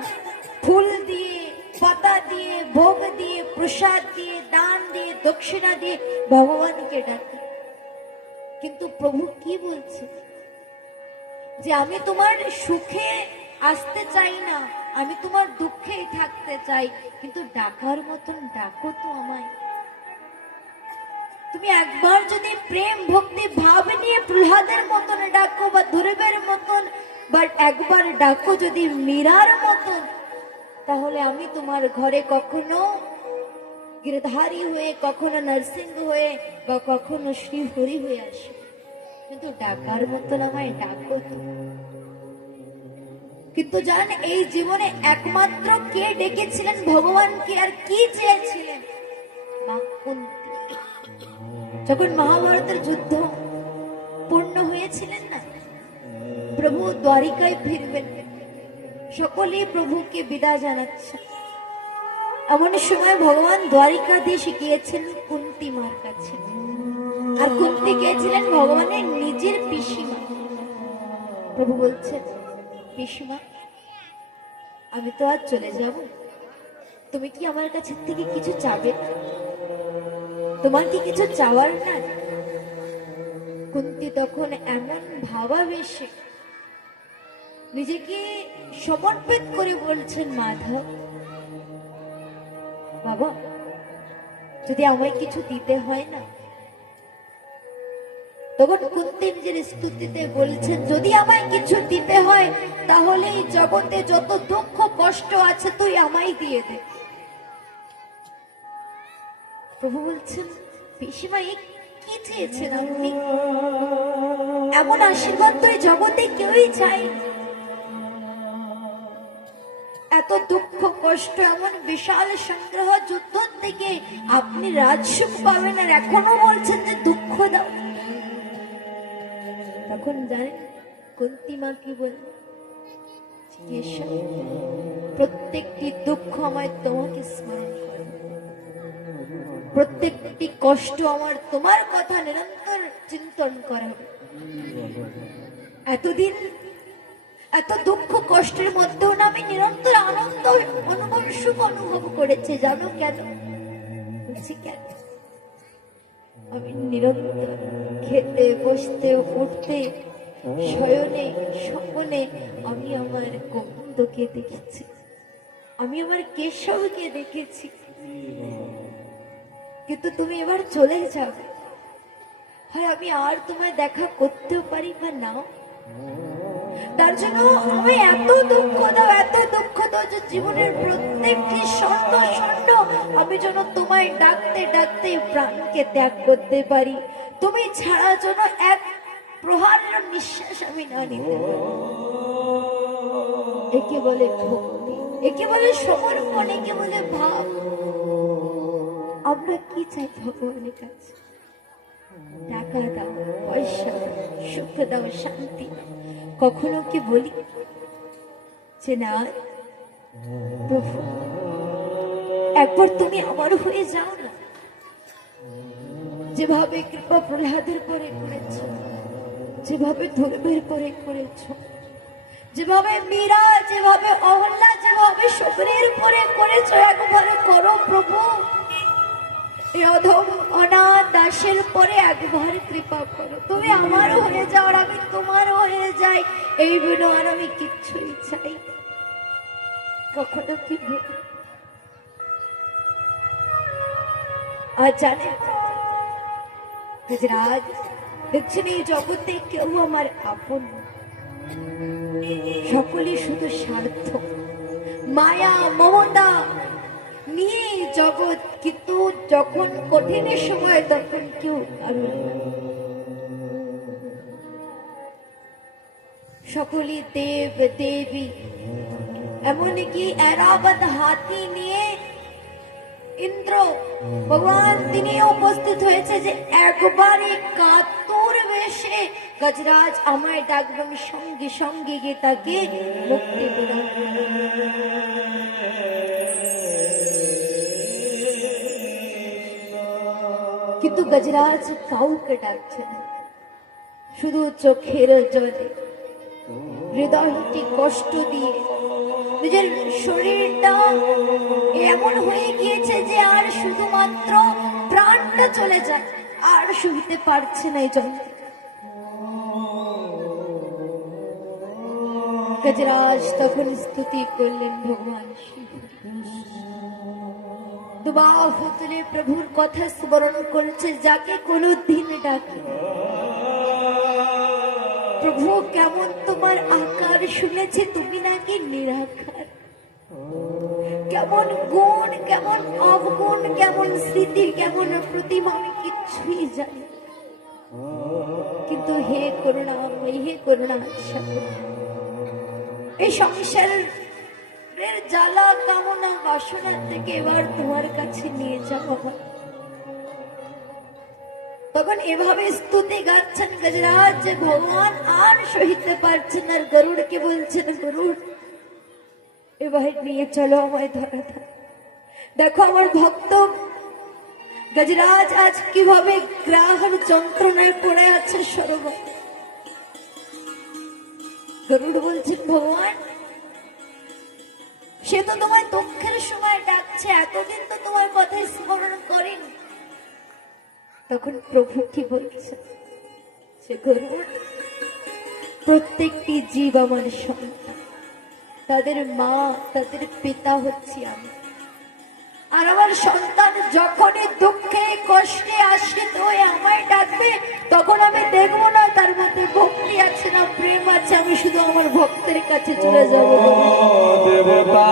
ফুল দিয়ে, পাতা দিয়ে, ভোগ দিয়ে, প্রসাদ দিয়ে, দান দিয়ে, দক্ষিণা দিয়ে ভগবানকে ডাকে। কিন্তু প্রভু কি বলছে? যে আমি তোমার সুখে আসতে চাই না, আমি তোমার দুঃখেই থাকতে চাই, কিন্তু ডাকার মতন ডাকো তো আমায়। তুমি একবার যদি প্রেম ভক্তি ভাব নিয়ে প্রহ্লাদের মতন ডাকো বা ধ্রুবের মতন, বা একবার ডাকো যদি মীরার মতন, তাহলে আমি তোমার ঘরে কখনো গিরধারী হয়ে, কখনো নরসিংহ হয়ে, বা কখনো শ্রীহরি হয়ে আসি। কিন্তু ডাকার মতন আমায় ডাকো তো। কিন্তু জান, এই জীবনে একমাত্র কে ডেকেছিলেন ভগবানকে আর কি চেয়েছিলেন? মা কুন্তী। যখন মহাভারতের যুদ্ধ পূর্ণ হয়েছিলেন না, প্রভু দ্বারিকায় ফিরবেন, সকলেই প্রভুকে বিদায় জানাচ্ছে। এমন সময় ভগবান দ্বারিকাধীশ গিয়েছেন কুন্তী মার কাছে। আর কুন্তী গিয়েছিলেন ভগবানের নিজের পিসিমা। প্রভু বলছেন, পিসিমা, আমি তো আজ চলে যাব, তুমি কি আমার কাছে থেকে কিছু চাবে? তোমার কি কিছু চাওয়ার না? কুন্তী তখন এমন ভাবাবেশে নিজেকে সমর্পিত করে বলছেন, মাধব বাবা, যদি আমায় কিছু দিতে হয় না। তখন কুন্তী নিজের স্তুতিতে বলছেন, যদি আমায় কিছু দিতে হয় তাহলে এই জগতে যত দুঃখ কষ্ট আছে তুই আমায় দিয়ে দে। প্রভু বলছেন, পিসিমা, কি চেয়েছেন আপনি? এমন আশীর্বাদ তো এই জগতে কেউই চাই। এত দুঃখ কষ্ট, এমন বিশাল সংগ্রহ যুদ্ধ থেকে আপনি রাজসুখ পাবেন, আর এখনো বলছেন যে দুঃখ দাও। তখন জানেন কুন্তী মা কি বলেন? প্রত্যেকটি দুঃখ আমায় তোমাকে স্মরণ করে, প্রত্যেকটি কষ্ট আমার তোমার কথা নিরন্তর চিন্তন করা। এতদিন এত দুঃখ কষ্টের মধ্যেও না আমি নিরন্তর আনন্দ অনুভব, সুখ অনুভব করেছি। জানো কেন? বলছি কেন? আমি নিরন্তর খেতে, বসতে, উঠতে, শয়নে, স্বপ্নে আমি আমার গোবিন্দকে দেখেছি, আমি আমার কেশবকে দেখেছি। কিন্তু তুমি এবার চলে যাবে, হয় আমি আর তোমায় দেখা করতেও পারি বা নাও। তার জন্য আমি এত দুঃখ দাও, এত দুঃখ দাও যে জীবনের প্রত্যেকটি স্বর্ণ স্বর্ণ আমি যেন তোমায় ডাকতে ডাকতে প্রাণকে ত্যাগ করতে পারি। তুমি ছাড়া যেন এক প্রহারের নিঃশ্বাস আমি না নিতে পারি। একে বলে ভক্তি, একে বলে সমর্পণ, একে বলে ভাব। আমরা কি চাই ভগবানের কাছে? টাকা দাও, পয়সা দাও, সুখ দাও, শান্তি। কখনো কি বলি যে না প্রভু, একবার তুমি আমার হয়ে যাও না? যেভাবে কৃপা প্রহ্লাদের পরে করেছ, যেভাবে ধ্রুবের পরে করেছ, যেভাবে মীরা, যেভাবে অহল্যা, যেভাবে শবরীর পরে করেছ, একবার করো প্রভু। এই অধম অনাথ দাসের পরে একবার কৃপা করো। তুমি আমার হয়ে যাও আর আমি তোমার হয়ে যাই, এই বিনয় আর আমি কিচ্ছুই চাই। কখনো কি বলি? আর জানেন গুজরাট, দেখছেন এই জগতে কেউ আমার আপন, সকলে শুধু স্বার্থ, মায়া, মমতা নিয়ে জগৎ। কিন্তু যখন কঠিনের সময় তখন কেউ সকলে দেব দেবী, এমনকি এরাবত হাতি নিয়ে ইন্দ্র ভগবান তিনি উপস্থিত হয়েছে যে একবারে কাতুর বেশে গজরাজ আমায় ডাকবেন, সঙ্গে সঙ্গে গিয়ে তাকে মুক্তি প্রদান। কিন্তু গজরাজ কাউকে ডাকছে না, শুধু চোখের জলে হৃদয়টি কষ্ট দিয়ে নিজের শরীরটা এমন হয়ে গিয়েছে যে আর শুধুমাত্র প্রাণটা চলে যায়, আর সইতে পারছে না এই যন্ত্রণা। গজরাজ তখন স্তুতি করলেন ভগবান শিব। দুবা ফুতলে প্রভুর কথা স্মরণ করেছে, যাকে কোনো দিন ডাকে প্রভু কেমন তোমার আকার শুনেছে, তুমি নাকি নিরাকার। কেমন গুণ, কেমন অবগুণ, কেমন স্মৃতি, কেমন প্রতিভা আমি কিচ্ছুই জানি না। কিন্তু হে করুণাময়ী, হে করুণা সাগর, এই সংসারের জ্বালা কামনা বাসনা থেকে এবার তোমার কাছে নিয়ে যাবো। তখন এভাবে স্তুতি গাচ্ছেন গজরাজ যে ভগবান আর সহিতে পারছেন, আর গরুড়কে বলছেন, গরুড় এবার নিয়ে চলো আমায় ধরা থাক। দেখো আমার ভক্ত গজরাজ আজ কিভাবে গ্রাহের যন্ত্রণায় পড়ে আছে সরোবর। গরুড় বলছেন, ভগবান সে তো তোমার দুঃখের সময় ডাকছে, এতদিন তো তোমার কথাই স্মরণ করেনি। তখন প্রভু কি বলছে, সে গরুড় প্রত্যেকটি জীব আমার সন্তান, তাদের মা, তাদের পিতা হচ্ছি আমি। আর আমার সন্তান যখনই দুঃখে কষ্টে আশ্রিত হয়ে আমায় ডাকবে, তখন আমি দেখবো না তার মধ্যে ভক্তি আছে না প্রেম আছে, আমি শুধু আমার ভক্তের কাছে চলে যাবো। দেবতা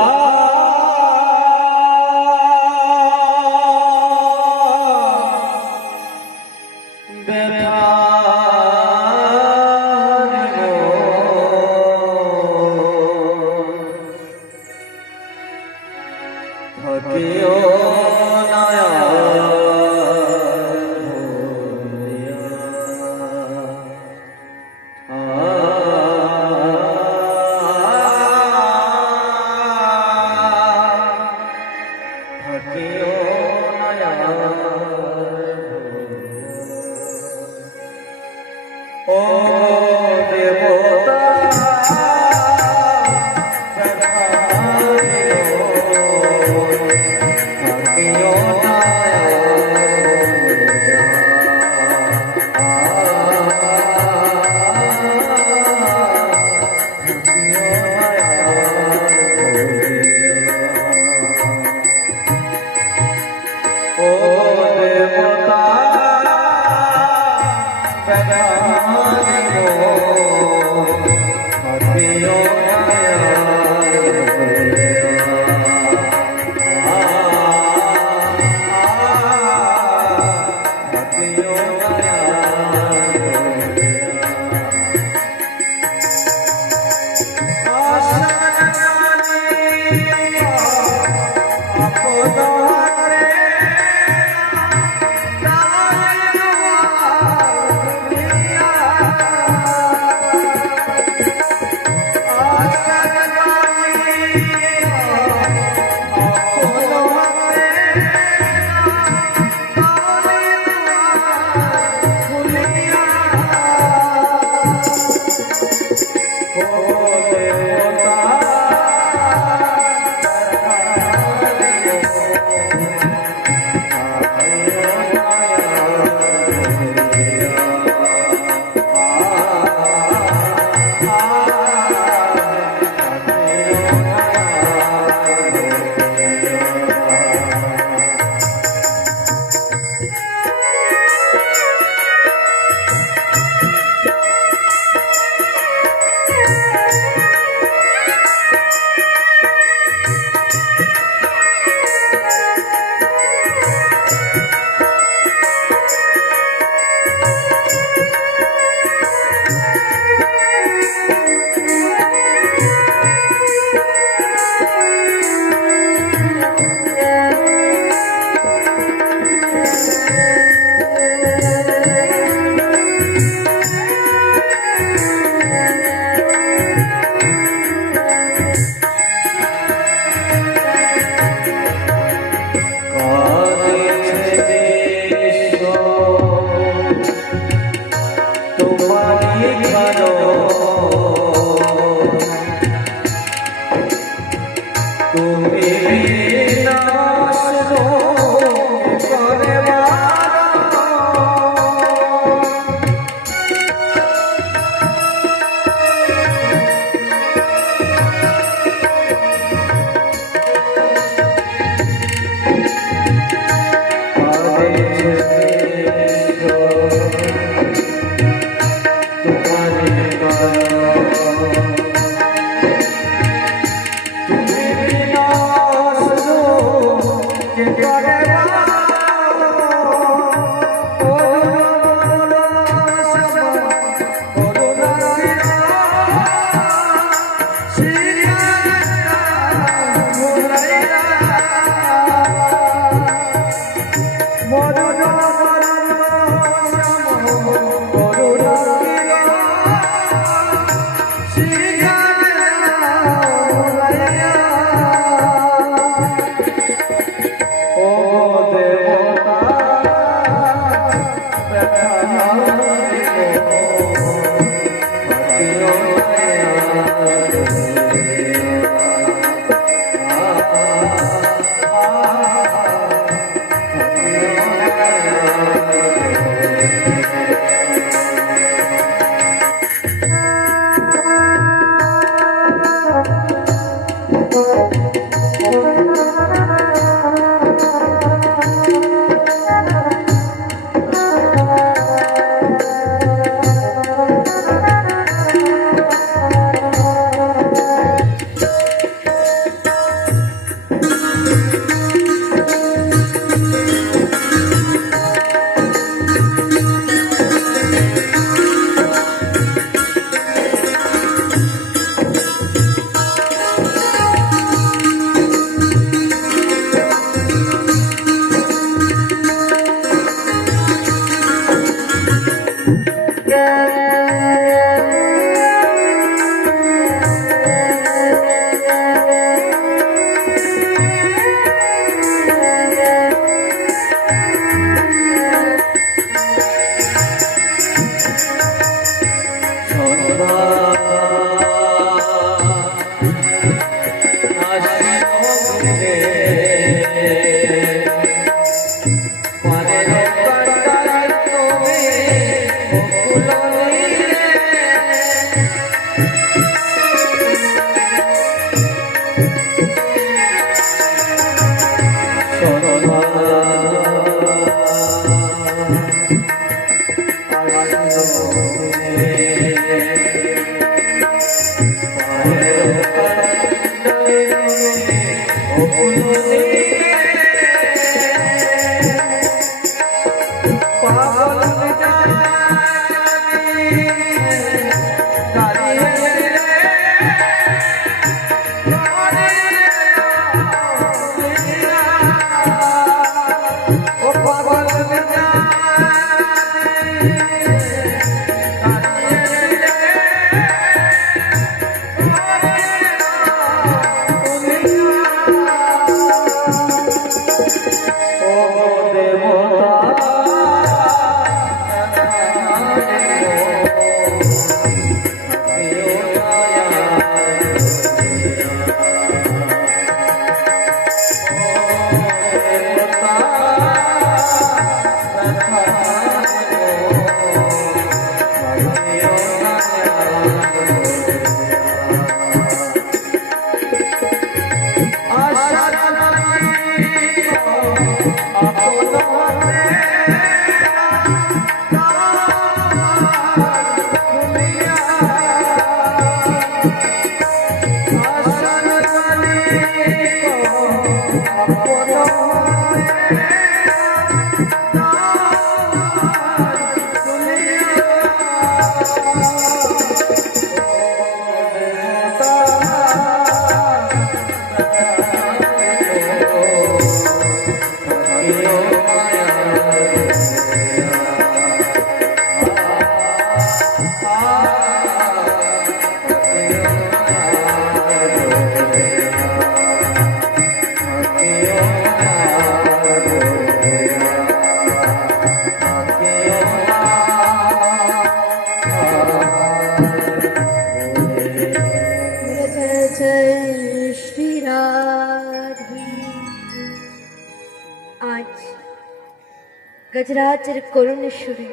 গজরাজের করুণেশ্বরে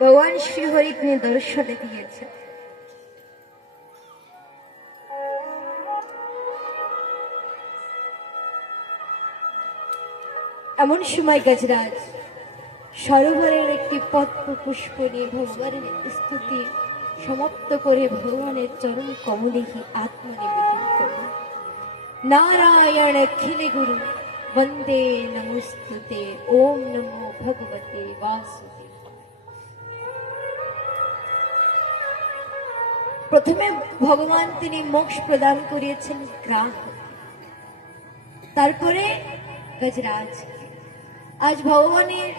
ভগবান শ্রীহরি তিনি দর্শনে দিয়েছে। এমন সময় গজরাজ সরোবরের একটি পদ্ম পুষ্প নিয়ে ভগবানের স্তুতি সমাপ্ত করে ভগবানের চরণ কমলে আত্মনিবেদন করল। নারায়ণ খিলে গুরু বন্দে নমস্তুতে, ওম নমো ভগবতে বাসুদেব। প্রথমে ভগবান তিনি মোক্ষ প্রদান করিয়েছেন গ্রাহ, তারপরে গজরাজ। আজ ভগবানের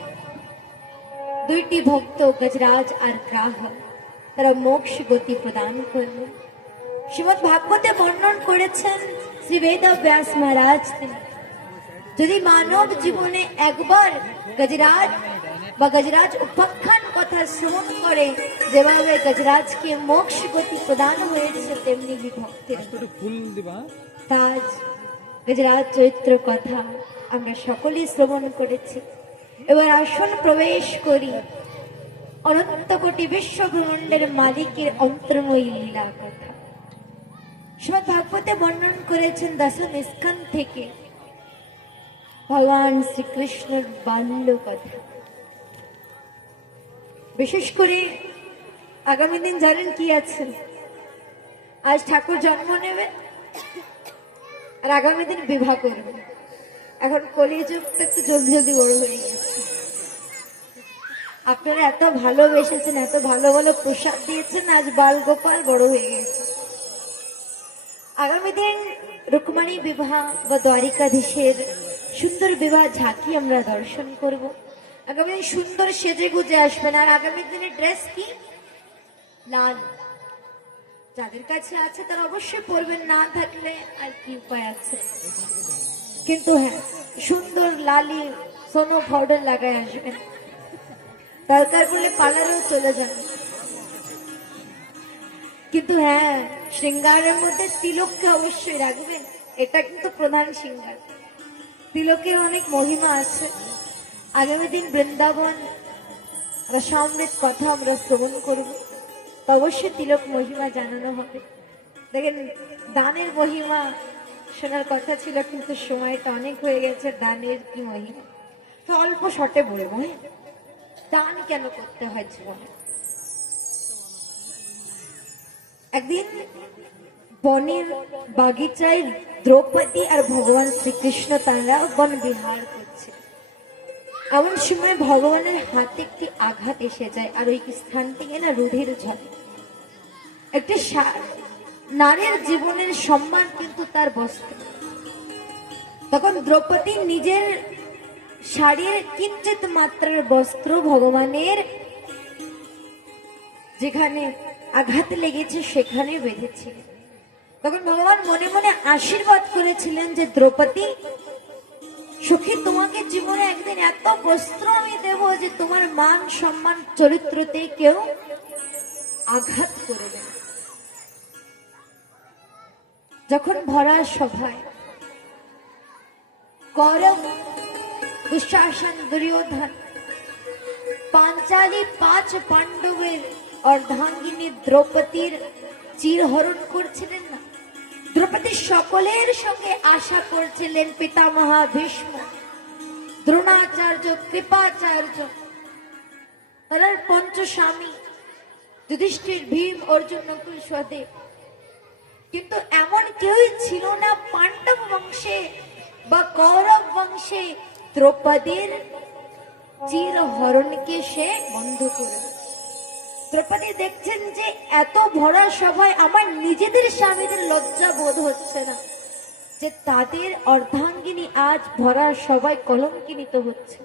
দুইটি ভক্ত গজরাজ আর গ্রাহ তারা মোক্ষ গতি প্রদান করল। শ্রীমদ্ ভাগবতে বর্ণন করেছেন শ্রী বেদ ব্যাস মহারাজ তিনি, যদি মানব জীবনে একবার গজরাজ বা গজরাজ উপাখ্যান কথা শ্রবণ করে, যেভাবে গজরাজকে মোক্ষ গতি প্রদান হয়েছে তেমনি ভক্তের তাজ গজরাজ চরিত্র কথা আমরা সকলেই শ্রবণ করেছি। এবার আসুন প্রবেশ করি অনন্ত কোটি বিশ্ব ব্রহ্মাণ্ডের মালিকের অন্তর্ময়ী লীলা কথা। শ্রীমদ্ ভাগবতে বর্ণন করেছেন দশম স্কন্ধ থেকে ভগবান শ্রীকৃষ্ণের বাল্য কথা। বিশেষ করে আগামী দিন জানেন কি আছে, আজ ঠাকুর জন্ম নেবে আর আগামী দিন বিবাহ করবে। এখন কলিযুগ তো একটু জলদি জলদি বড় হয়ে গেছে। আপনারা এত ভালোবেসেছেন, এত ভালো ভালো প্রসাদ দিয়েছেন, আজ বাল গোপাল বড় হয়ে গেছে। আগামী দিন রুকমাণী বিবাহ বা দ্বারিকাধীশের সুন্দর বিবাহ ঝাঁকি আমরা দর্শন করব। আগামী দিন সুন্দর সেজে গুজে আসবেন। আর আগামী দিনের ড্রেস কি? লাল। যাদের কাছে আছে তারা অবশ্যই পরবেন, না থাকলে আর কি উপায় আছে। কিন্তু হ্যাঁ, সুন্দর লালি সোনো পাউডার লাগায় আসবেন, দরকার পড়লে পার্লারেও চলে যান। কিন্তু হ্যাঁ, শৃঙ্গারের মধ্যে তিলককে অবশ্যই রাখবেন, এটা কিন্তু প্রধান শৃঙ্গার। তিলকের অনেক মহিমা আছে। আগামী দিন বৃন্দাবন রসামৃত কথা আমরা শ্রবণ করব, তো অবশ্যই তিলক মহিমা জানানো হবে। দেখেন, দানের মহিমা শোনার কথা ছিল, কিন্তু সময়টা অনেক হয়ে গেছে। দানের কি মহিমা তো অল্প শর্টে বলবো। হ্যাঁ, দান কেন করতে হয় জীবনে। একদিন বনের বাগিচায় দ্রৌপদী আর ভগবান শ্রীকৃষ্ণ তারা বন বিহার করছে। এমন সময় ভগবানের হাতে একটি আঘাত এসে যায়, আর ওই স্থান থেকে না রুধির ঝরে। একটি নারীর জীবনের সম্মান কিন্তু তার বস্ত্র। তখন দ্রৌপদী নিজের শাড়ির কিঞ্চিত মাত্রার বস্ত্র ভগবানের যেখানে আঘাত লেগেছে সেখানে বেঁধেছিল। তখন ভগবান মনে মনে আশীর্বাদ করেছিলেন যে দ্রৌপদী সখী, তোমাকে জীবনে একদিন এত বস্ত্র আমি দেব যে তোমার মান সম্মান চরিত্রতে কেউ আঘাত করে দেবে। যখন ভরা সভায় কৌরব, দুঃশাসন, দুর্যোধন, পাঞ্চালী 5 পাণ্ডবের অর্ধাঙ্গিনী দ্রৌপদীর চিরহরণ করছিলেন না, দ্রৌপদী সকলের সঙ্গে আশা করছিলেন পিতামহা ভীষ্ম, দ্রোণাচার্য, কৃপাচার্য, তার পঞ্চস্বামী যুধিষ্ঠির, ভীম, অর্জুন, নকুল, সহদেব। কিন্তু এমন কেউই ছিল না পাণ্ডব বংশে বা কৌরব বংশে দ্রৌপদীর চিরহরণকে সে বন্ধ করে। দ্রৌপদী দেখছেন যে এত ভরা সভায় আমার নিজেদের স্বামীদের লজ্জা বোধ হচ্ছে না যে তাদের অর্ধাঙ্গিনী আজ ভরা সবাই কলঙ্কিত হচ্ছে।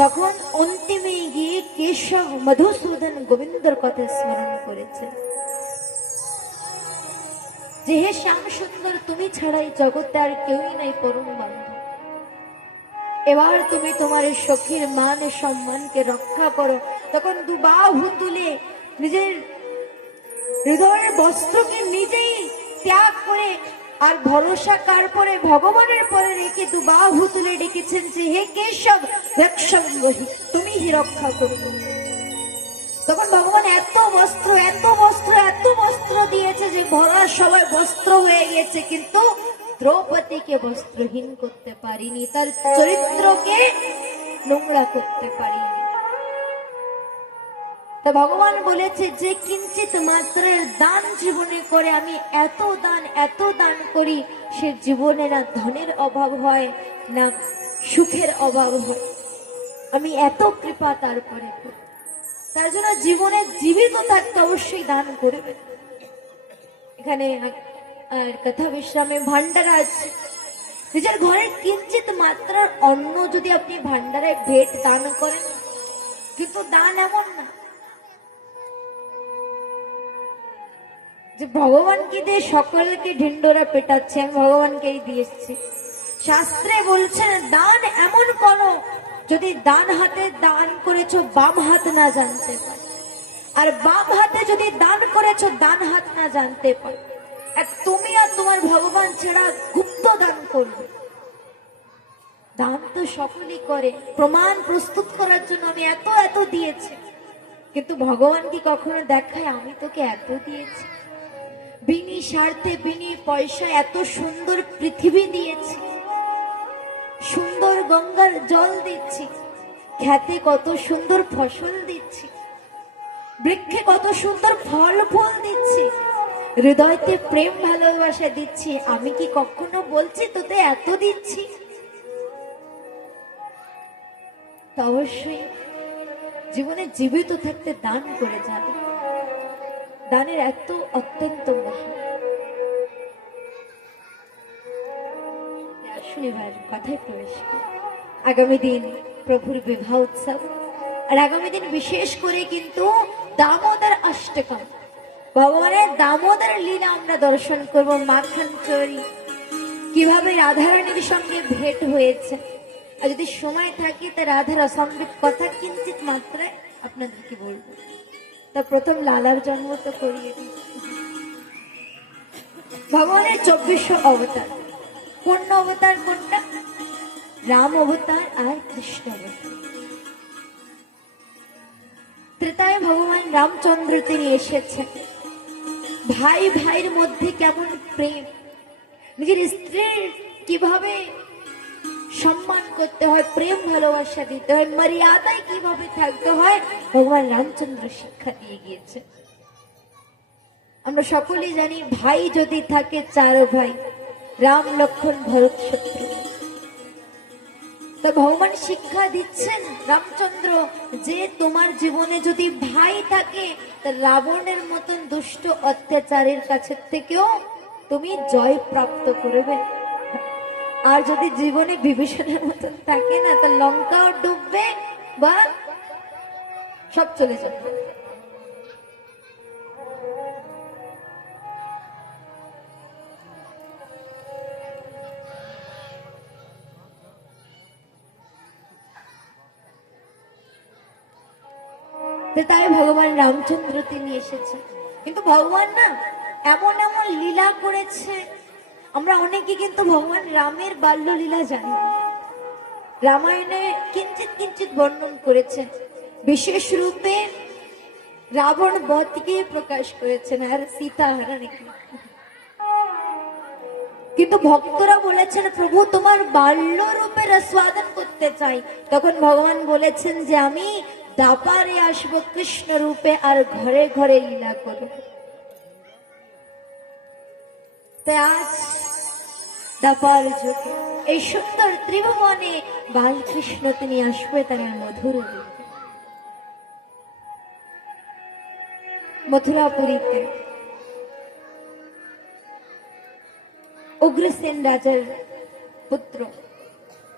তখন অন্তিমে গিয়ে কেশব, মধুসূদন, গোবিন্দর কথা স্মরণ করেছেন যে হে শ্যাম সুন্দর, তুমি ছাড়াই জগতে আর কেউই নাই পরম বন্ধু। এবার তুমি তোমার সখীর মান সম্মানকে রক্ষা করো। তখন দুবাহু তুলে নিজের হৃদয়ের বস্ত্রকে নিজেই ত্যাগ করে আর ভরসা কার পরে? ভগবানের পরে রেখে দুবাহু তুলে ডেকেছেন যে হে কেশব, রক্ষাঙ্গহি, তুমি হি রক্ষা করবে। তখন ভগবান এত বস্ত্র, এত বস্ত্র, এত বস্ত্র দিয়েছে যে ভরা সবাই বস্ত্র হয়ে গেছে, কিন্তু দ্রৌপদীকে বস্ত্রহীন করতে পারিনি, তার চরিত্রকে নোংরা করতে পারি। তা ভগবান বলেছে যে কিঞ্চিত মাত্রার দান জীবনে করে, আমি এত দান করি, সে জীবনে না ধনের অভাব হয় না সুখের অভাব হয়। আমি এত কৃপা তারপরে করি। তার জন্য জীবনে জীবিত থাকতে অবশ্যই দান করবে। এখানে আর কথা বিশ্রামে ভান্ডার আছে, নিজের ঘরে কিঞ্চিত মাত্রার অন্ন যদি আপনি ভান্ডারে ভেট দান করেন, কিন্তু দান এমন না যে ভগবানকে দিয়ে সকলকে ঢিন্ডোরা পেটাচ্ছে, আমি ভগবানকেই দিয়ে এসেছি। শাস্ত্রে বলছেন দান এমন করো যদি ডান হাতে দান করেছো বাম হাত না জানতে পারে, আর বাম হাতে যদি দান করেছো ডান হাত না জানতে পারে। তুমি আর তোমার ভগবান ছাড়া গুপ্ত দান করবে। দান তো সকলেই করে, প্রমাণ প্রস্তুত করার জন্য আমি এত দিয়েছি, কিন্তু ভগবান কি কখনো দেখায় আমি তোকে এত দিয়েছি? বিনি স্বার্থে বিনি পয়সা এত সুন্দর পৃথিবী দিয়েছি, সুন্দর গঙ্গার জল দিচ্ছি, খেতে কত সুন্দর ফসল দিচ্ছি, বৃক্ষে কত সুন্দর ফল ফুল দিচ্ছি, হৃদয়তে প্রেম ভালোবাসা দিচ্ছি। আমি কি কখনো বলছি তোতে এত দিচ্ছি? তো অবশ্যই জীবনে জীবিত থাকতে দান করে যাবে। দানের এত অত্যন্ত মহা। শুনে ভাই কথায় প্রবেশ করি। আগামী দিন প্রভুর বিবাহ উৎসব, আর আগামী দিন বিশেষ করে কিন্তু দামোদর অষ্টকম, ভগবানের দামোদর লীলা আমরা দর্শন করব। মাখন চোরি কিভাবে রাধারানীর সঙ্গে ভেট হয়েছে, আর যদি সময় থাকে তা রাধার অসম্বিত কথা কিঞ্চিত মাত্রায় আপনাদেরকে বলবো। তা প্রথম লালার জন্ম তো করিয়ে দিচ্ছি। ভগবানের 2400 অবতার, পূর্ণ অবতার কোনটা? রাম অবতার আর কৃষ্ণ অবতার। ত্রেতায় ভগবান রামচন্দ্র তিনি এসেছেন। ভাই ভাইয়ের মধ্যে কেমন প্রেম, নিজের স্ত্রীর কিভাবে সম্মান করতে হয়, প্রেম ভালোবাসা দিতে হয়, মর্যাদায় কিভাবে থাকতে হয়, ভগবান রামচন্দ্র শিক্ষা দিয়ে গিয়েছে। আমরা সকলেই জানি ভাই যদি থাকে 4 ভাই, রাম লক্ষ্মণ ভরত শত্রু। তো ভগবান শিক্ষা দিচ্ছেন রামচন্দ্র যে তোমার জীবনে যদি ভাই থাকে, তা রাবণের মতন দুষ্ট অত্যাচারের কাছে থেকেও তুমি জয় প্রাপ্ত করবে। আর যদি জীবনে বিভীষণের মতন থাকে না, তা লঙ্কাও ডুববে বা সব চলে যাবে। তাই ভগবান রামচন্দ্র তিনি এসেছেন। কিন্তু ভগবান না এমন এমন লীলা করেছে, আমরা অনেকে কিন্তু ভগবান রামের বাল্য লীলা জানি না। রামায়ণে কিঞ্চিত কিঞ্চিত বর্ণন করেছেন, বিশেষ রূপে রাবণ বধকে প্রকাশ করেছেন আর সীতা হরণকে। কিন্তু ভক্তরা বলেছেন প্রভু তোমার বাল্য রূপে রসবাদন করতে চাই। তখন ভগবান বলেছেন যে আমি দাপারে আসবো কৃষ্ণ রূপে আর ঘরে ঘরে লীলা করব। তাই আজ দাপার যুগে এই সুন্দর ত্রিভুবনে বালকৃষ্ণ তিনি আসবে তার মধুর রূপে। মথুরাপুরীতে উগ্রসেন রাজার পুত্র